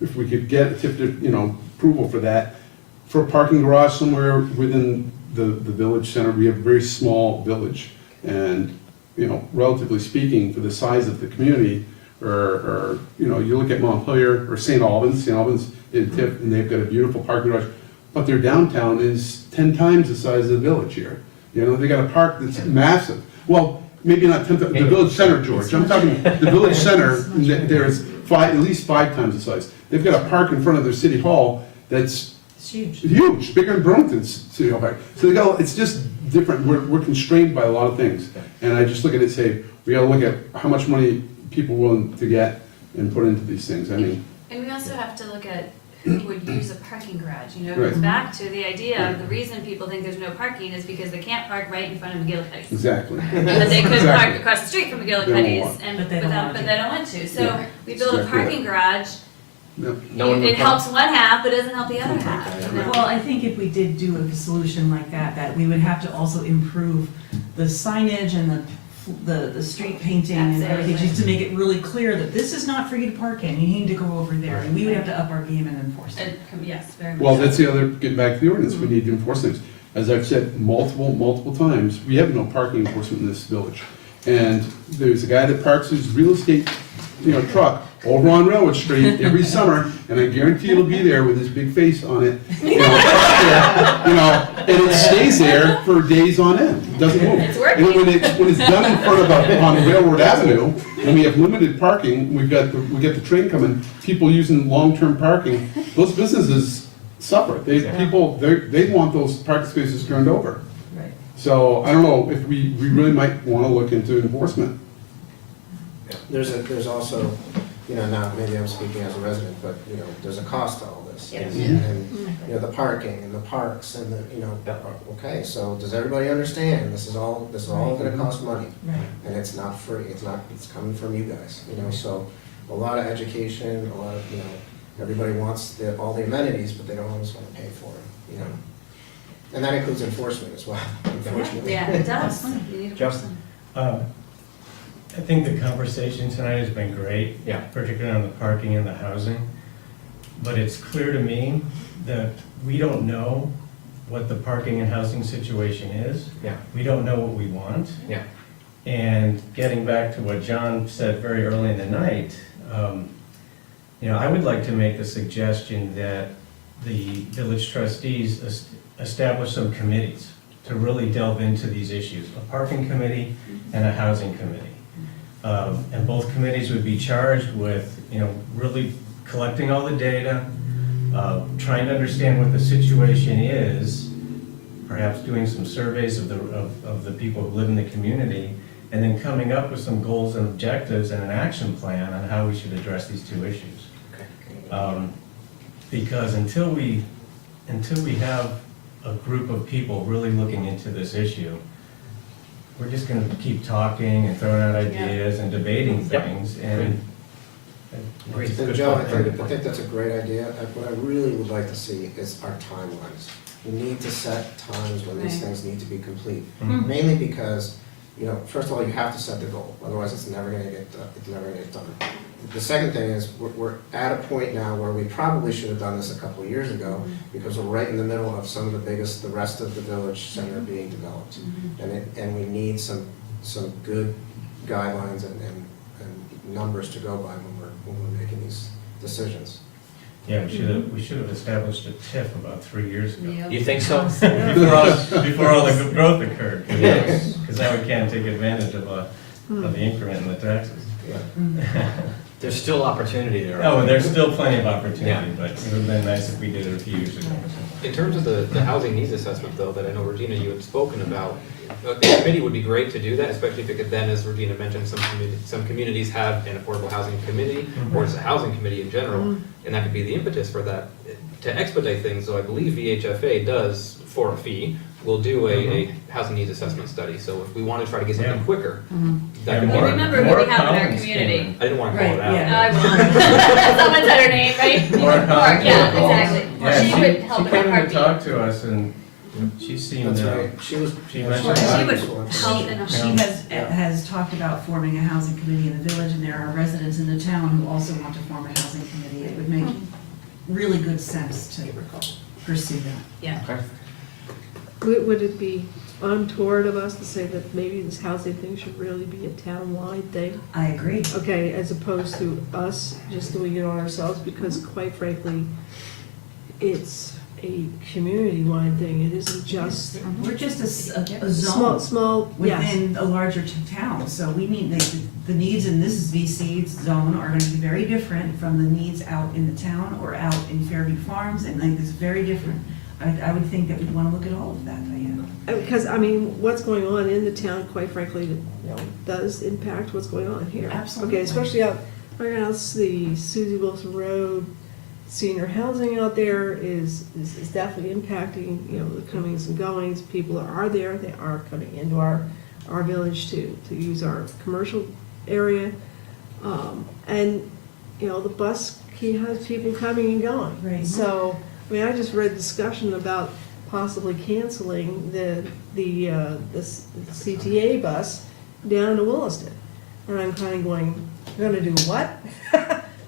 if we could get a TIF, approval for that. For a parking garage somewhere within the village center, we have a very small village, and relatively speaking, for the size of the community, or you look at Montpelier or St. Albans. St. Albans is a TIF, and they've got a beautiful parking garage. But their downtown is 10 times the size of the village here. They got a park that's massive. Well, maybe not 10 times, the village center, George. I'm talking the village center, there's at least 5 times the size. They've got a park in front of their city hall that's It's huge. huge, bigger than Burlington's city hall park. So it's just different. We're constrained by a lot of things. And I just look at it and say, we gotta look at how much money people are willing to get and put into these things. I mean, And we also have to look at who would use a parking garage, It Right. goes back to the idea of the reason people think there's no parking is because they can't park right in front of McGillicuddy's. exactly. But they could Exactly. park across the street from They don't McGillicuddy's want. and But they don't want but to. they don't want to. So Yeah. we build a Exactly parking garage No one would It come. helps one half, but doesn't help the other half, you know? Well, I think if we did do a solution like that we would have to also improve the signage and the street painting and everything, just to make it really clear that this is not for you to park in, you need to go over there, and we would have to up our game and enforce it. Yes, very much. Well, so. that's the other, getting back to the ordinance, we need to enforce things. As I've said multiple times, we have no parking enforcement in this village. And there's a guy that parks his real estate, truck over on Railwood Street every summer, and I guarantee it'll be there with his big face on it, parked there, and it stays there for days on end, it doesn't move. It's working. And when it's done in front of, on Railroad Avenue, and we have limited parking, we get the train coming, people using long-term parking, those businesses suffer. They want those parking spaces turned over. Right. So, I don't know, if we really might wanna look into enforcement. There's also, now maybe I'm speaking as a resident, but, there's a cost to all this. Yes. And, the parking and the parks and okay, so does everybody understand? This is all gonna cost money. Right. And it's not free, it's coming from you guys, so a lot of education, a lot of, everybody wants all the amenities, but they don't always wanna pay for it, And that includes enforcement as well, unfortunately. Yeah, it does. You need a Justin? I think the conversation tonight has been great. Yeah. Particularly on the parking and the housing. But it's clear to me that we don't know what the parking and housing situation is. Yeah. We don't know what we want. Yeah. And getting back to what John said very early in the night, I would like to make the suggestion that the village trustees establish some committees to really delve into these issues, a parking committee and a housing committee. And both committees would be charged with, really collecting all the data, trying to understand what the situation is, perhaps doing some surveys of the people who live in the community, and then coming up with some goals and objectives and an action plan on how we should address these two issues. Because until we have a group of people really looking into this issue, we're just gonna keep talking and throwing out ideas and debating Yep. things, and Great. So Good Joe, point. Very good I point. think that's a great idea. What I really would like to see is our timelines. We need to set times when these Right. things need to be complete. Mhm. Mainly because, first of all, you have to set the goal, otherwise it's never gonna get done, The second thing is, we're at a point now where we probably should have done this a couple of years ago, because we're right in the middle of some of the rest of the village center being developed. And we need some good guidelines and numbers to go by when we're making these decisions. yeah, we should have established a TIF about 3 years ago. Yep. You think so? Before all the growth occurred, Yes. because now we can't take advantage of the increment in the taxes. There's still opportunity there. Oh, there's still plenty of opportunity, Yeah. but it would have been nice if we did it a few years ago. In terms of the housing needs assessment though, that I know Regina, you had spoken about, the committee would be great to do that, especially if it could then, as Regina mentioned, some communities have an affordable housing committee, or it's a housing committee in general, and that could be the impetus for that. To expedite things, though, I believe VHFA does, for a fee, will do a housing needs assessment study, so if we want to try to get something Yeah. quicker, that Yeah, could Well, work. remember who More we have in our Collins community. came I didn't want to call it Right, out. yeah. I will. Someone said her name, right? Laura Collins. Yeah, Laura exactly. Yeah, She would help she with came in heartbeat. to talk to us, and she seemed, That's right. She was. she yeah, mentioned she that. was She excellent. She has talked about forming a housing committee in the village, and there are residents in the town who also want to form a housing committee. It would make really good sense to pursue that. Yeah. Would it be untoward of us to say that maybe this housing thing should really be a town-wide thing? I agree. Okay, as opposed to us just doing it on ourselves, because quite frankly, it's a community-wide thing. It isn't just We're just a small, zone yes. within a larger town, so we need, the needs in this VC zone are gonna be very different from the needs out in the town or out in Fairview Farms, and like, it's very different. I would think that we'd wanna look at all of that, Diana. Because, what's going on in the town, quite frankly, does impact what's going on here. Absolutely. Okay, especially out the Susie Wilson Road, senior housing out there is definitely impacting, the comings and goings. People are there, they are coming into our village to use our commercial area. And, the bus he has people coming and going. Right. So, I mean, I just read discussion about possibly canceling the CTA bus down to Williston. And I'm kind of going, you're gonna do what?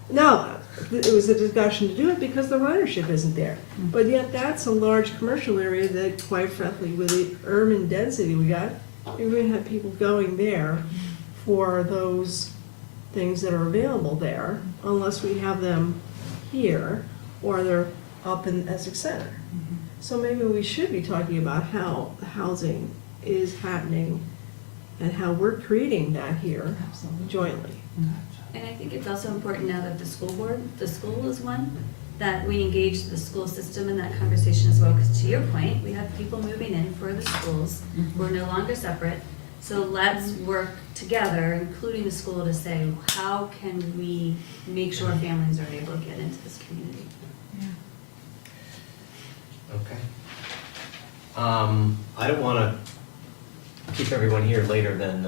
No, it was a discussion to do it because the ridership isn't there. But yet that's a large commercial area that, quite frankly, with the urban density we got, you're gonna have people going there for those things that are available there, unless we have them here or they're up in Essex Center. So maybe we should be talking about how housing is happening and how we're creating that here jointly. And I think it's also important now that the school is one, that we engage the school system in that conversation as well, because to your point, we have people moving in for the schools, we're no longer separate. So let's work together, including the school, to say, how can we make sure families are able to get into this community? Okay. I don't want to keep everyone here later than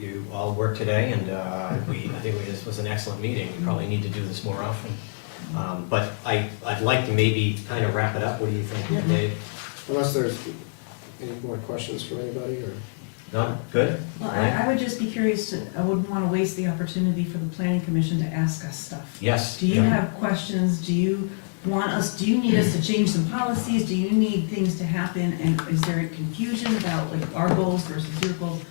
you all work today, and I think this was an excellent meeting. We probably need to do this more often. But I'd like to maybe kind of wrap it up. What do you think, Dave? Unless there's any more questions from anybody, or? No? Good? Well, I would just be curious, I wouldn't want to waste the opportunity for the planning commission to ask us stuff. Yes. Do you have questions? Do you need us to change some policies? Do you need things to happen? And is there confusion about like our goals versus your goals?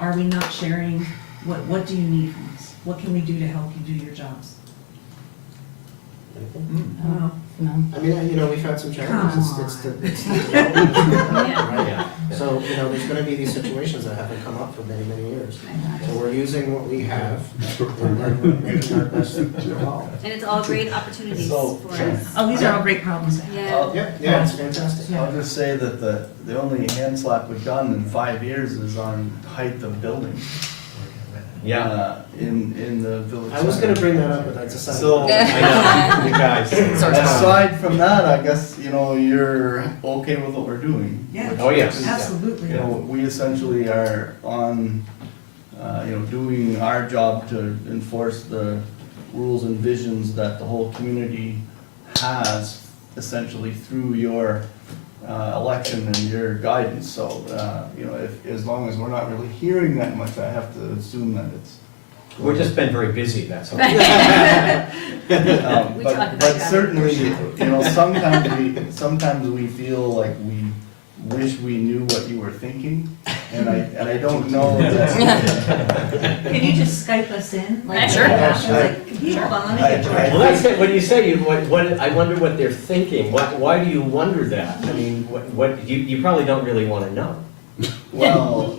Are we not sharing? What do you need from us? What can we do to help you do your jobs? Wow. No. I mean, we've had some challenges, it's the development, right? Yeah. So, there's gonna be these situations that haven't come up for many, many years. So we're using what we have, and we're making our best call. And it's all great opportunities So- for us. Oh, these are all great problems to have. Yeah. Yeah, it's fantastic. I'll just say that the only hand slap we've gotten in 5 years is on height of buildings. Yeah. In the village. I was center. gonna bring that up, but that's a side. So, I know, you guys. aside from that, I guess, you're okay with what we're doing. Yeah. Oh, yes. Absolutely. We essentially are on, doing our job to enforce the rules and visions that the whole community has essentially through your election and your guidance. So, as long as we're not really hearing that much, I have to assume that it's. We've just been very busy, that's all. We talk But about that. certainly, sometimes we feel like we wish we knew what you were thinking, and I don't know that. Can you just Skype us in? Sure. Like, can you hold on, let me get to Well, that's it, when you say, I wonder what they're thinking, why do you wonder that? I mean, you probably don't really want to know. Well,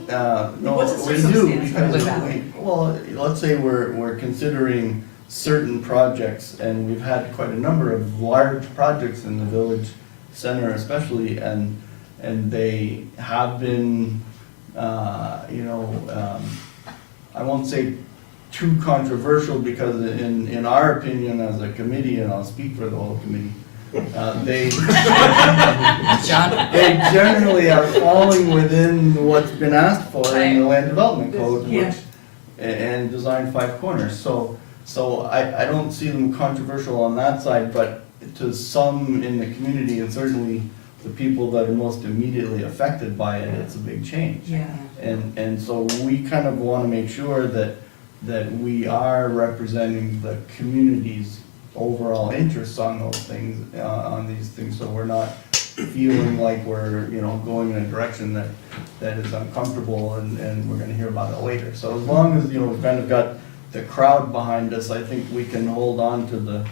no, What's the we do, circumstance because with that? let's say we're considering certain projects, and we've had quite a number of large projects in the village center especially, and they have been, I won't say too controversial, because in our opinion as a committee, and I'll speak for the whole committee, they generally are falling within what's been asked for in the land development code, Yeah. and Design 5 Corners. So I don't see them controversial on that side, but to some in the community, and certainly the people that are most immediately affected by it, it's a big change. Yeah. And so we kind of want to make sure that we are representing the community's overall interests on those things, on these things, so we're not feeling like we're, going in a direction that is uncomfortable, and we're gonna hear about it later. So as long as, we've kind of got the crowd behind us, I think we can hold on to the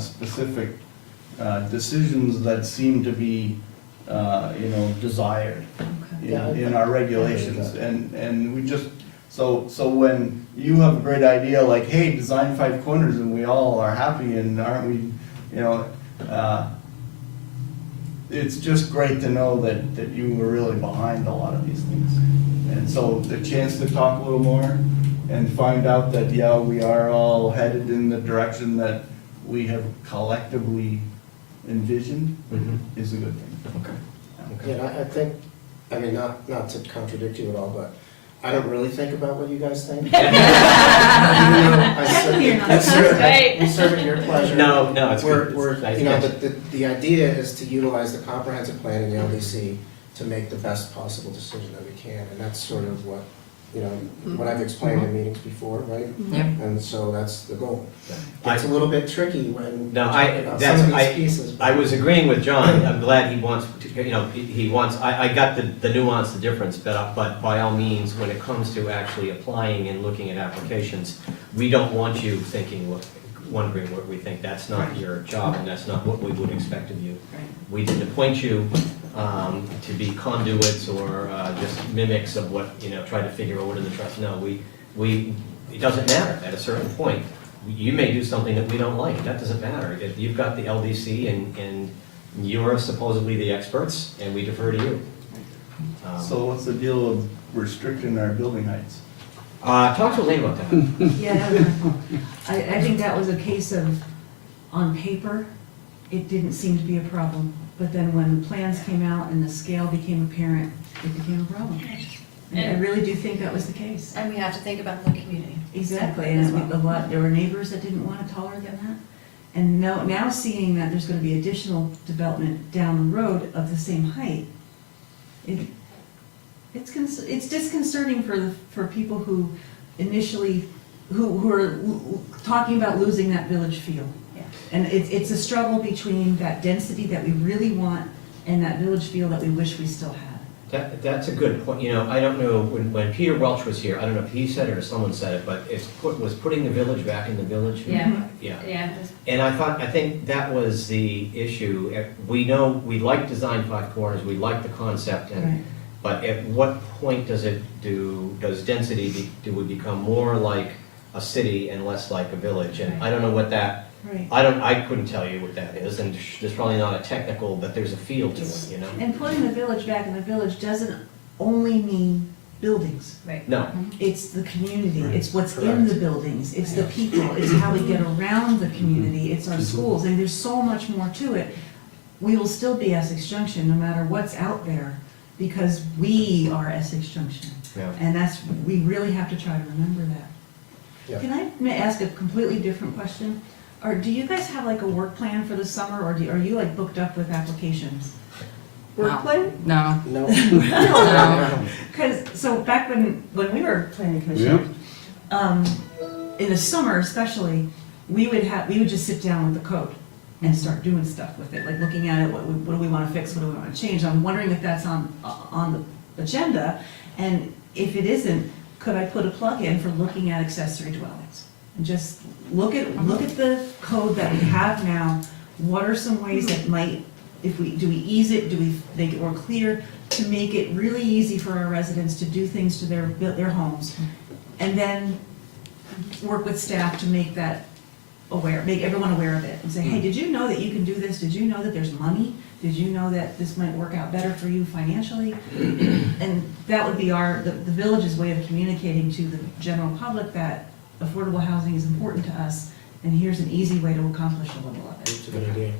specific decisions that seem to be, desired in our regulations, and we just, so when you have a great idea, like, hey, Design 5 Corners, and we all are happy, and aren't we, it's just great to know that you were really behind a lot of these things. And so the chance to talk a little more and find out that, yeah, we are all headed in the direction that we have collectively envisioned is a good thing. Okay. Yeah, I think, not to contradict you at all, but I don't really think about what you guys think. You're I we serve at your pleasure. No, it's We're, good. we're, It's nice, you know, yes. the idea is to utilize the comprehensive plan and the LDC to make the best possible decision that we can, and that's sort of what, you know, what I've explained in meetings before, right? Yep. And so that's the goal. I- It's a little bit tricky when No, you I- talk about that's- some of these pieces. I was agreeing with John, I'm glad he wants, to, you know, he wants, I got the nuance, the difference, but by all means, when it comes to actually applying and looking at applications, we don't want you thinking, wondering what we think, that's not your job, and that's not what we would expect of you. Right. We didn't appoint you to be conduits or just mimics of what, you know, try to figure out what are the trusts. No, it doesn't matter at a certain point. You may do something that we don't like, that doesn't matter. If you've got the LDC and you're supposedly the experts, and we defer to you. So what's the deal with restricting our building heights? Talk to Elaine about that. Yeah, that was my fault. I think that was a case of, on paper, it didn't seem to be a problem. But then when the plans came out and the scale became apparent, it became a problem. And I really do think that was the case. And we have to think about the community. Exactly, As and well. there were neighbors that didn't want to tolerate that. And now seeing that there's gonna be additional development down the road of the same height, it's disconcerting for people who initially, who are talking about losing that village feel. Yeah. And it's a struggle between that density that we really want and that village feel that we wish we still had. That's a good point. You know, I don't know, when Peter Welch was here, I don't know if he said it or someone said it, but was putting the village back in the village. Yeah. Yeah. Yeah. And I think that was the issue. We know, we like Design Five Corners, we like the concept, Right. but at what point does density, do we become more like a city and less like a village? And I don't know what that, Right. I couldn't tell you what that is, and there's probably not a technical, but there's a feel to it, you know? And putting the village back in the village doesn't only mean buildings. Right. No, It's the community, Right. it's what's in the buildings, it's the people, it's how we get around the community, it's our schools, and there's so much more to it. We will still be Essex Junction, no matter what's out there, because we are Essex Junction. yeah. And we really have to try to remember that. Yeah. Can I ask a completely different question? Do you guys have like a work plan for the summer, or are you like booked up with applications? Work plan? No. No. No. Because, so back when we were planning commission, in the summer especially, we would just sit down with the code and start doing stuff with it, like looking at it, what do we want to fix, what do we want to change? I'm wondering if that's on the agenda, and if it isn't, could I put a plug in for looking at accessory dwellings? And just look at the code that we have now, what are some ways that might, do we ease it, do we make it more clear, to make it really easy for our residents to do things to their homes, and then work with staff to make that make everyone aware of it, and say, hey, did you know that you can do this? Did you know that there's money? Did you know that this might work out better for you financially? And that would be the village's way of communicating to the general public that affordable housing is important to us, and here's an easy way to accomplish a little of it. It's a good idea.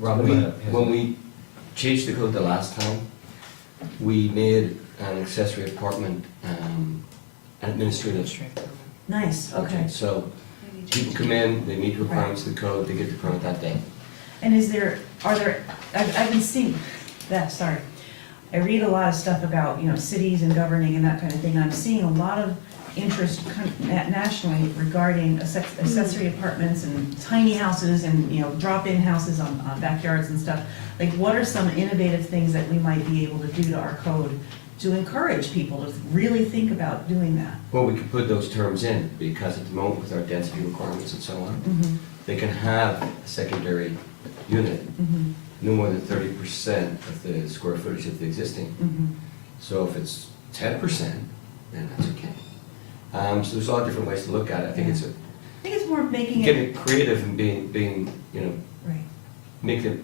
Robin, When we changed the code the last time, we made an accessory apartment an administrative. Nice, okay. So people come in, they meet the requirements of the code, they get the permit that day. And I've been seeing that, sorry. I read a lot of stuff about, cities and governing and that kind of thing. I'm seeing a lot of interest nationally regarding accessory apartments and tiny houses and, drop-in houses on backyards and stuff. Like, what are some innovative things that we might be able to do to our code to encourage people to really think about doing that? Well, we could put those terms in, because at the moment with our density requirements and so on, they can have a secondary unit, no more than 30% of the square footage of the existing. So if it's 10%, then that's okay. So there's a lot of different ways to look at it. I think it's more making it. getting creative and being, Right, making it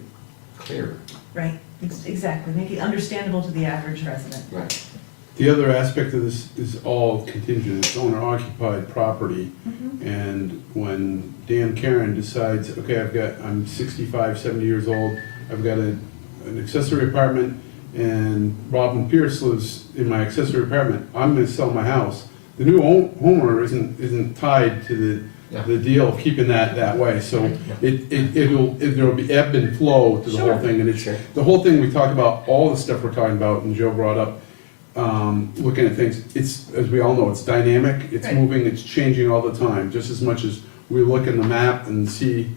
clear. right, exactly. Make it understandable to the average resident. Right. The other aspect of this is all contingent, it's owner-occupied property, and when Dan Karen decides, okay, I'm 65, 70 years old, I've got an accessory apartment, and Robin Pierce lives in my accessory apartment. I'm gonna sell my house. The new homeowner isn't tied to the deal of keeping that way, so there'll be ebb and flow to the whole thing, and it's, the whole thing we talk about, all the stuff we're talking about, and Joe brought up, looking at things, it's, as we all know, it's dynamic, it's Right. moving, it's changing all the time, just as much as we look in the map and see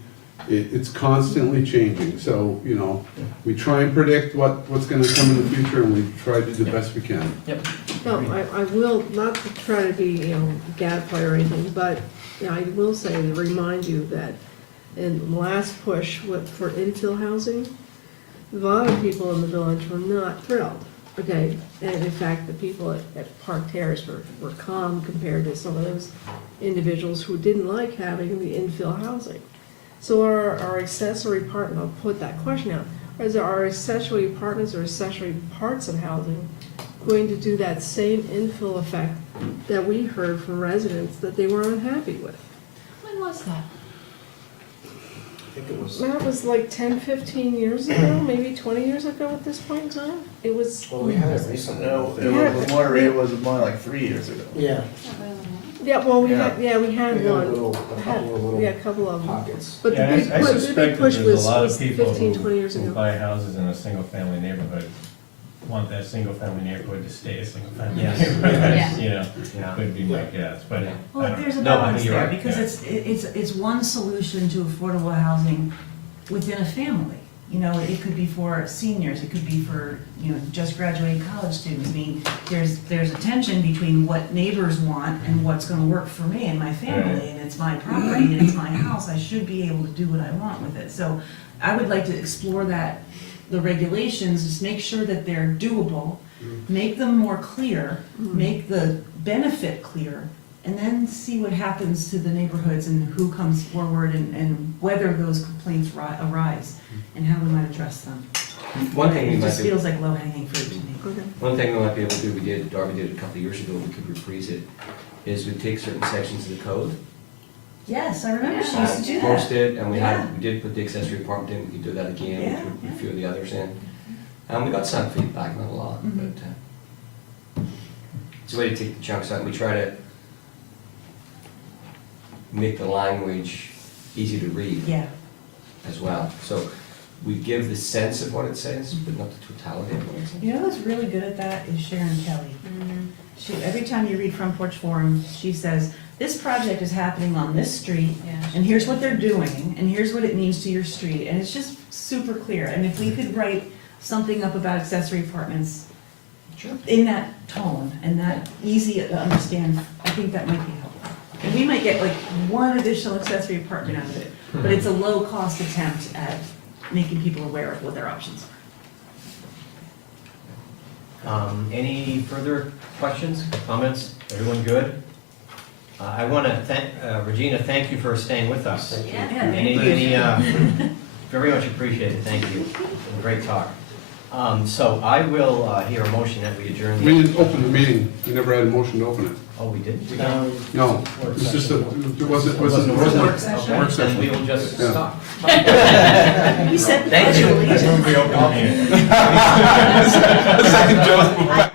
it's constantly changing, so, you know, we try and predict what's gonna come in the future, and we try to do the best we can. No, I will, not to try to be, gadfly or anything, but I will say, to remind you that in the last push for infill housing, a lot of people in the village were not thrilled, okay? And in fact, the people at Park Terrace were calm compared to some of those individuals who didn't like having the infill housing. So our accessory apartment, I'll put that question out, is our accessory apartments or accessory parts of housing going to do that same infill effect that we heard from residents that they were unhappy with? When was that? I think it was, That was like 10, 15 years ago, maybe 20 years ago at this point in time. It was, well, we had it recently. No, it was more like 3 years ago. Yeah. yeah, well, we Yeah. had We had one. a couple of little Yeah, a couple of them. pockets. But the Yeah, big, I the big suspect that push there's a was lot was of people 15, 20 years who ago. buy houses in a single-family neighborhood want that single-family neighborhood to stay a single-family Yes. neighborhood, you know, Yeah. would be my guess, but. I Well, don't- there's a No, I balance think you're there, right, because yeah. it's one solution to affordable housing within a family. You know, it could be for seniors, it could be for, just graduating college students. I mean, there's a tension between what neighbors want and what's gonna work for me and my family, and it's my property, and it's my house, I should be able to do what I want with it. So I would like to explore the regulations, just make sure that they're doable, make them more clear, make the benefit clear, and then see what happens to the neighborhoods and who comes forward and whether those complaints arise and how we might address them. One thing we It might just be, feels like low-hanging fruit to me. Okay. one thing we might be able to do, Darby did it a couple of years ago, we could reprise it, is we take certain sections of the code, Yes, I remember she used to do that. post it, and we Yeah. did put the accessory apartment in, we could do that again, Yeah, we put yeah. a few of the others in. And we got some feedback, not a lot, Mhm. but it's a way to take the chunks out, and we try to make the language easy to read Yeah, as well. So we give the sense of what it says, but not the totality of what it says. you know who's really good at that is Sharon Kelly. Every time you read Front Porch Forum, she says, this project is happening on this street, and here's what they're doing, and here's what it means to your street, and it's just super clear. And if we could write something up about accessory apartments in that tone and that easy to understand, I think that might be helpful. And we might get like one additional accessory apartment out of it, but it's a low-cost attempt at making people aware of what their options are. Any further questions, comments? Everyone good? I want to thank, Regina, thank you for staying with us. Yeah. Very much appreciated, thank you. It's been a great talk. So I will hear a motion that we adjourn. We didn't open the meeting, we never had a motion to open it. Oh, we did? No, it's just a, it wasn't Work a session. work Then we session. will just Yeah. stop. You said the Thank pledge you. of allegiance. Second Joe's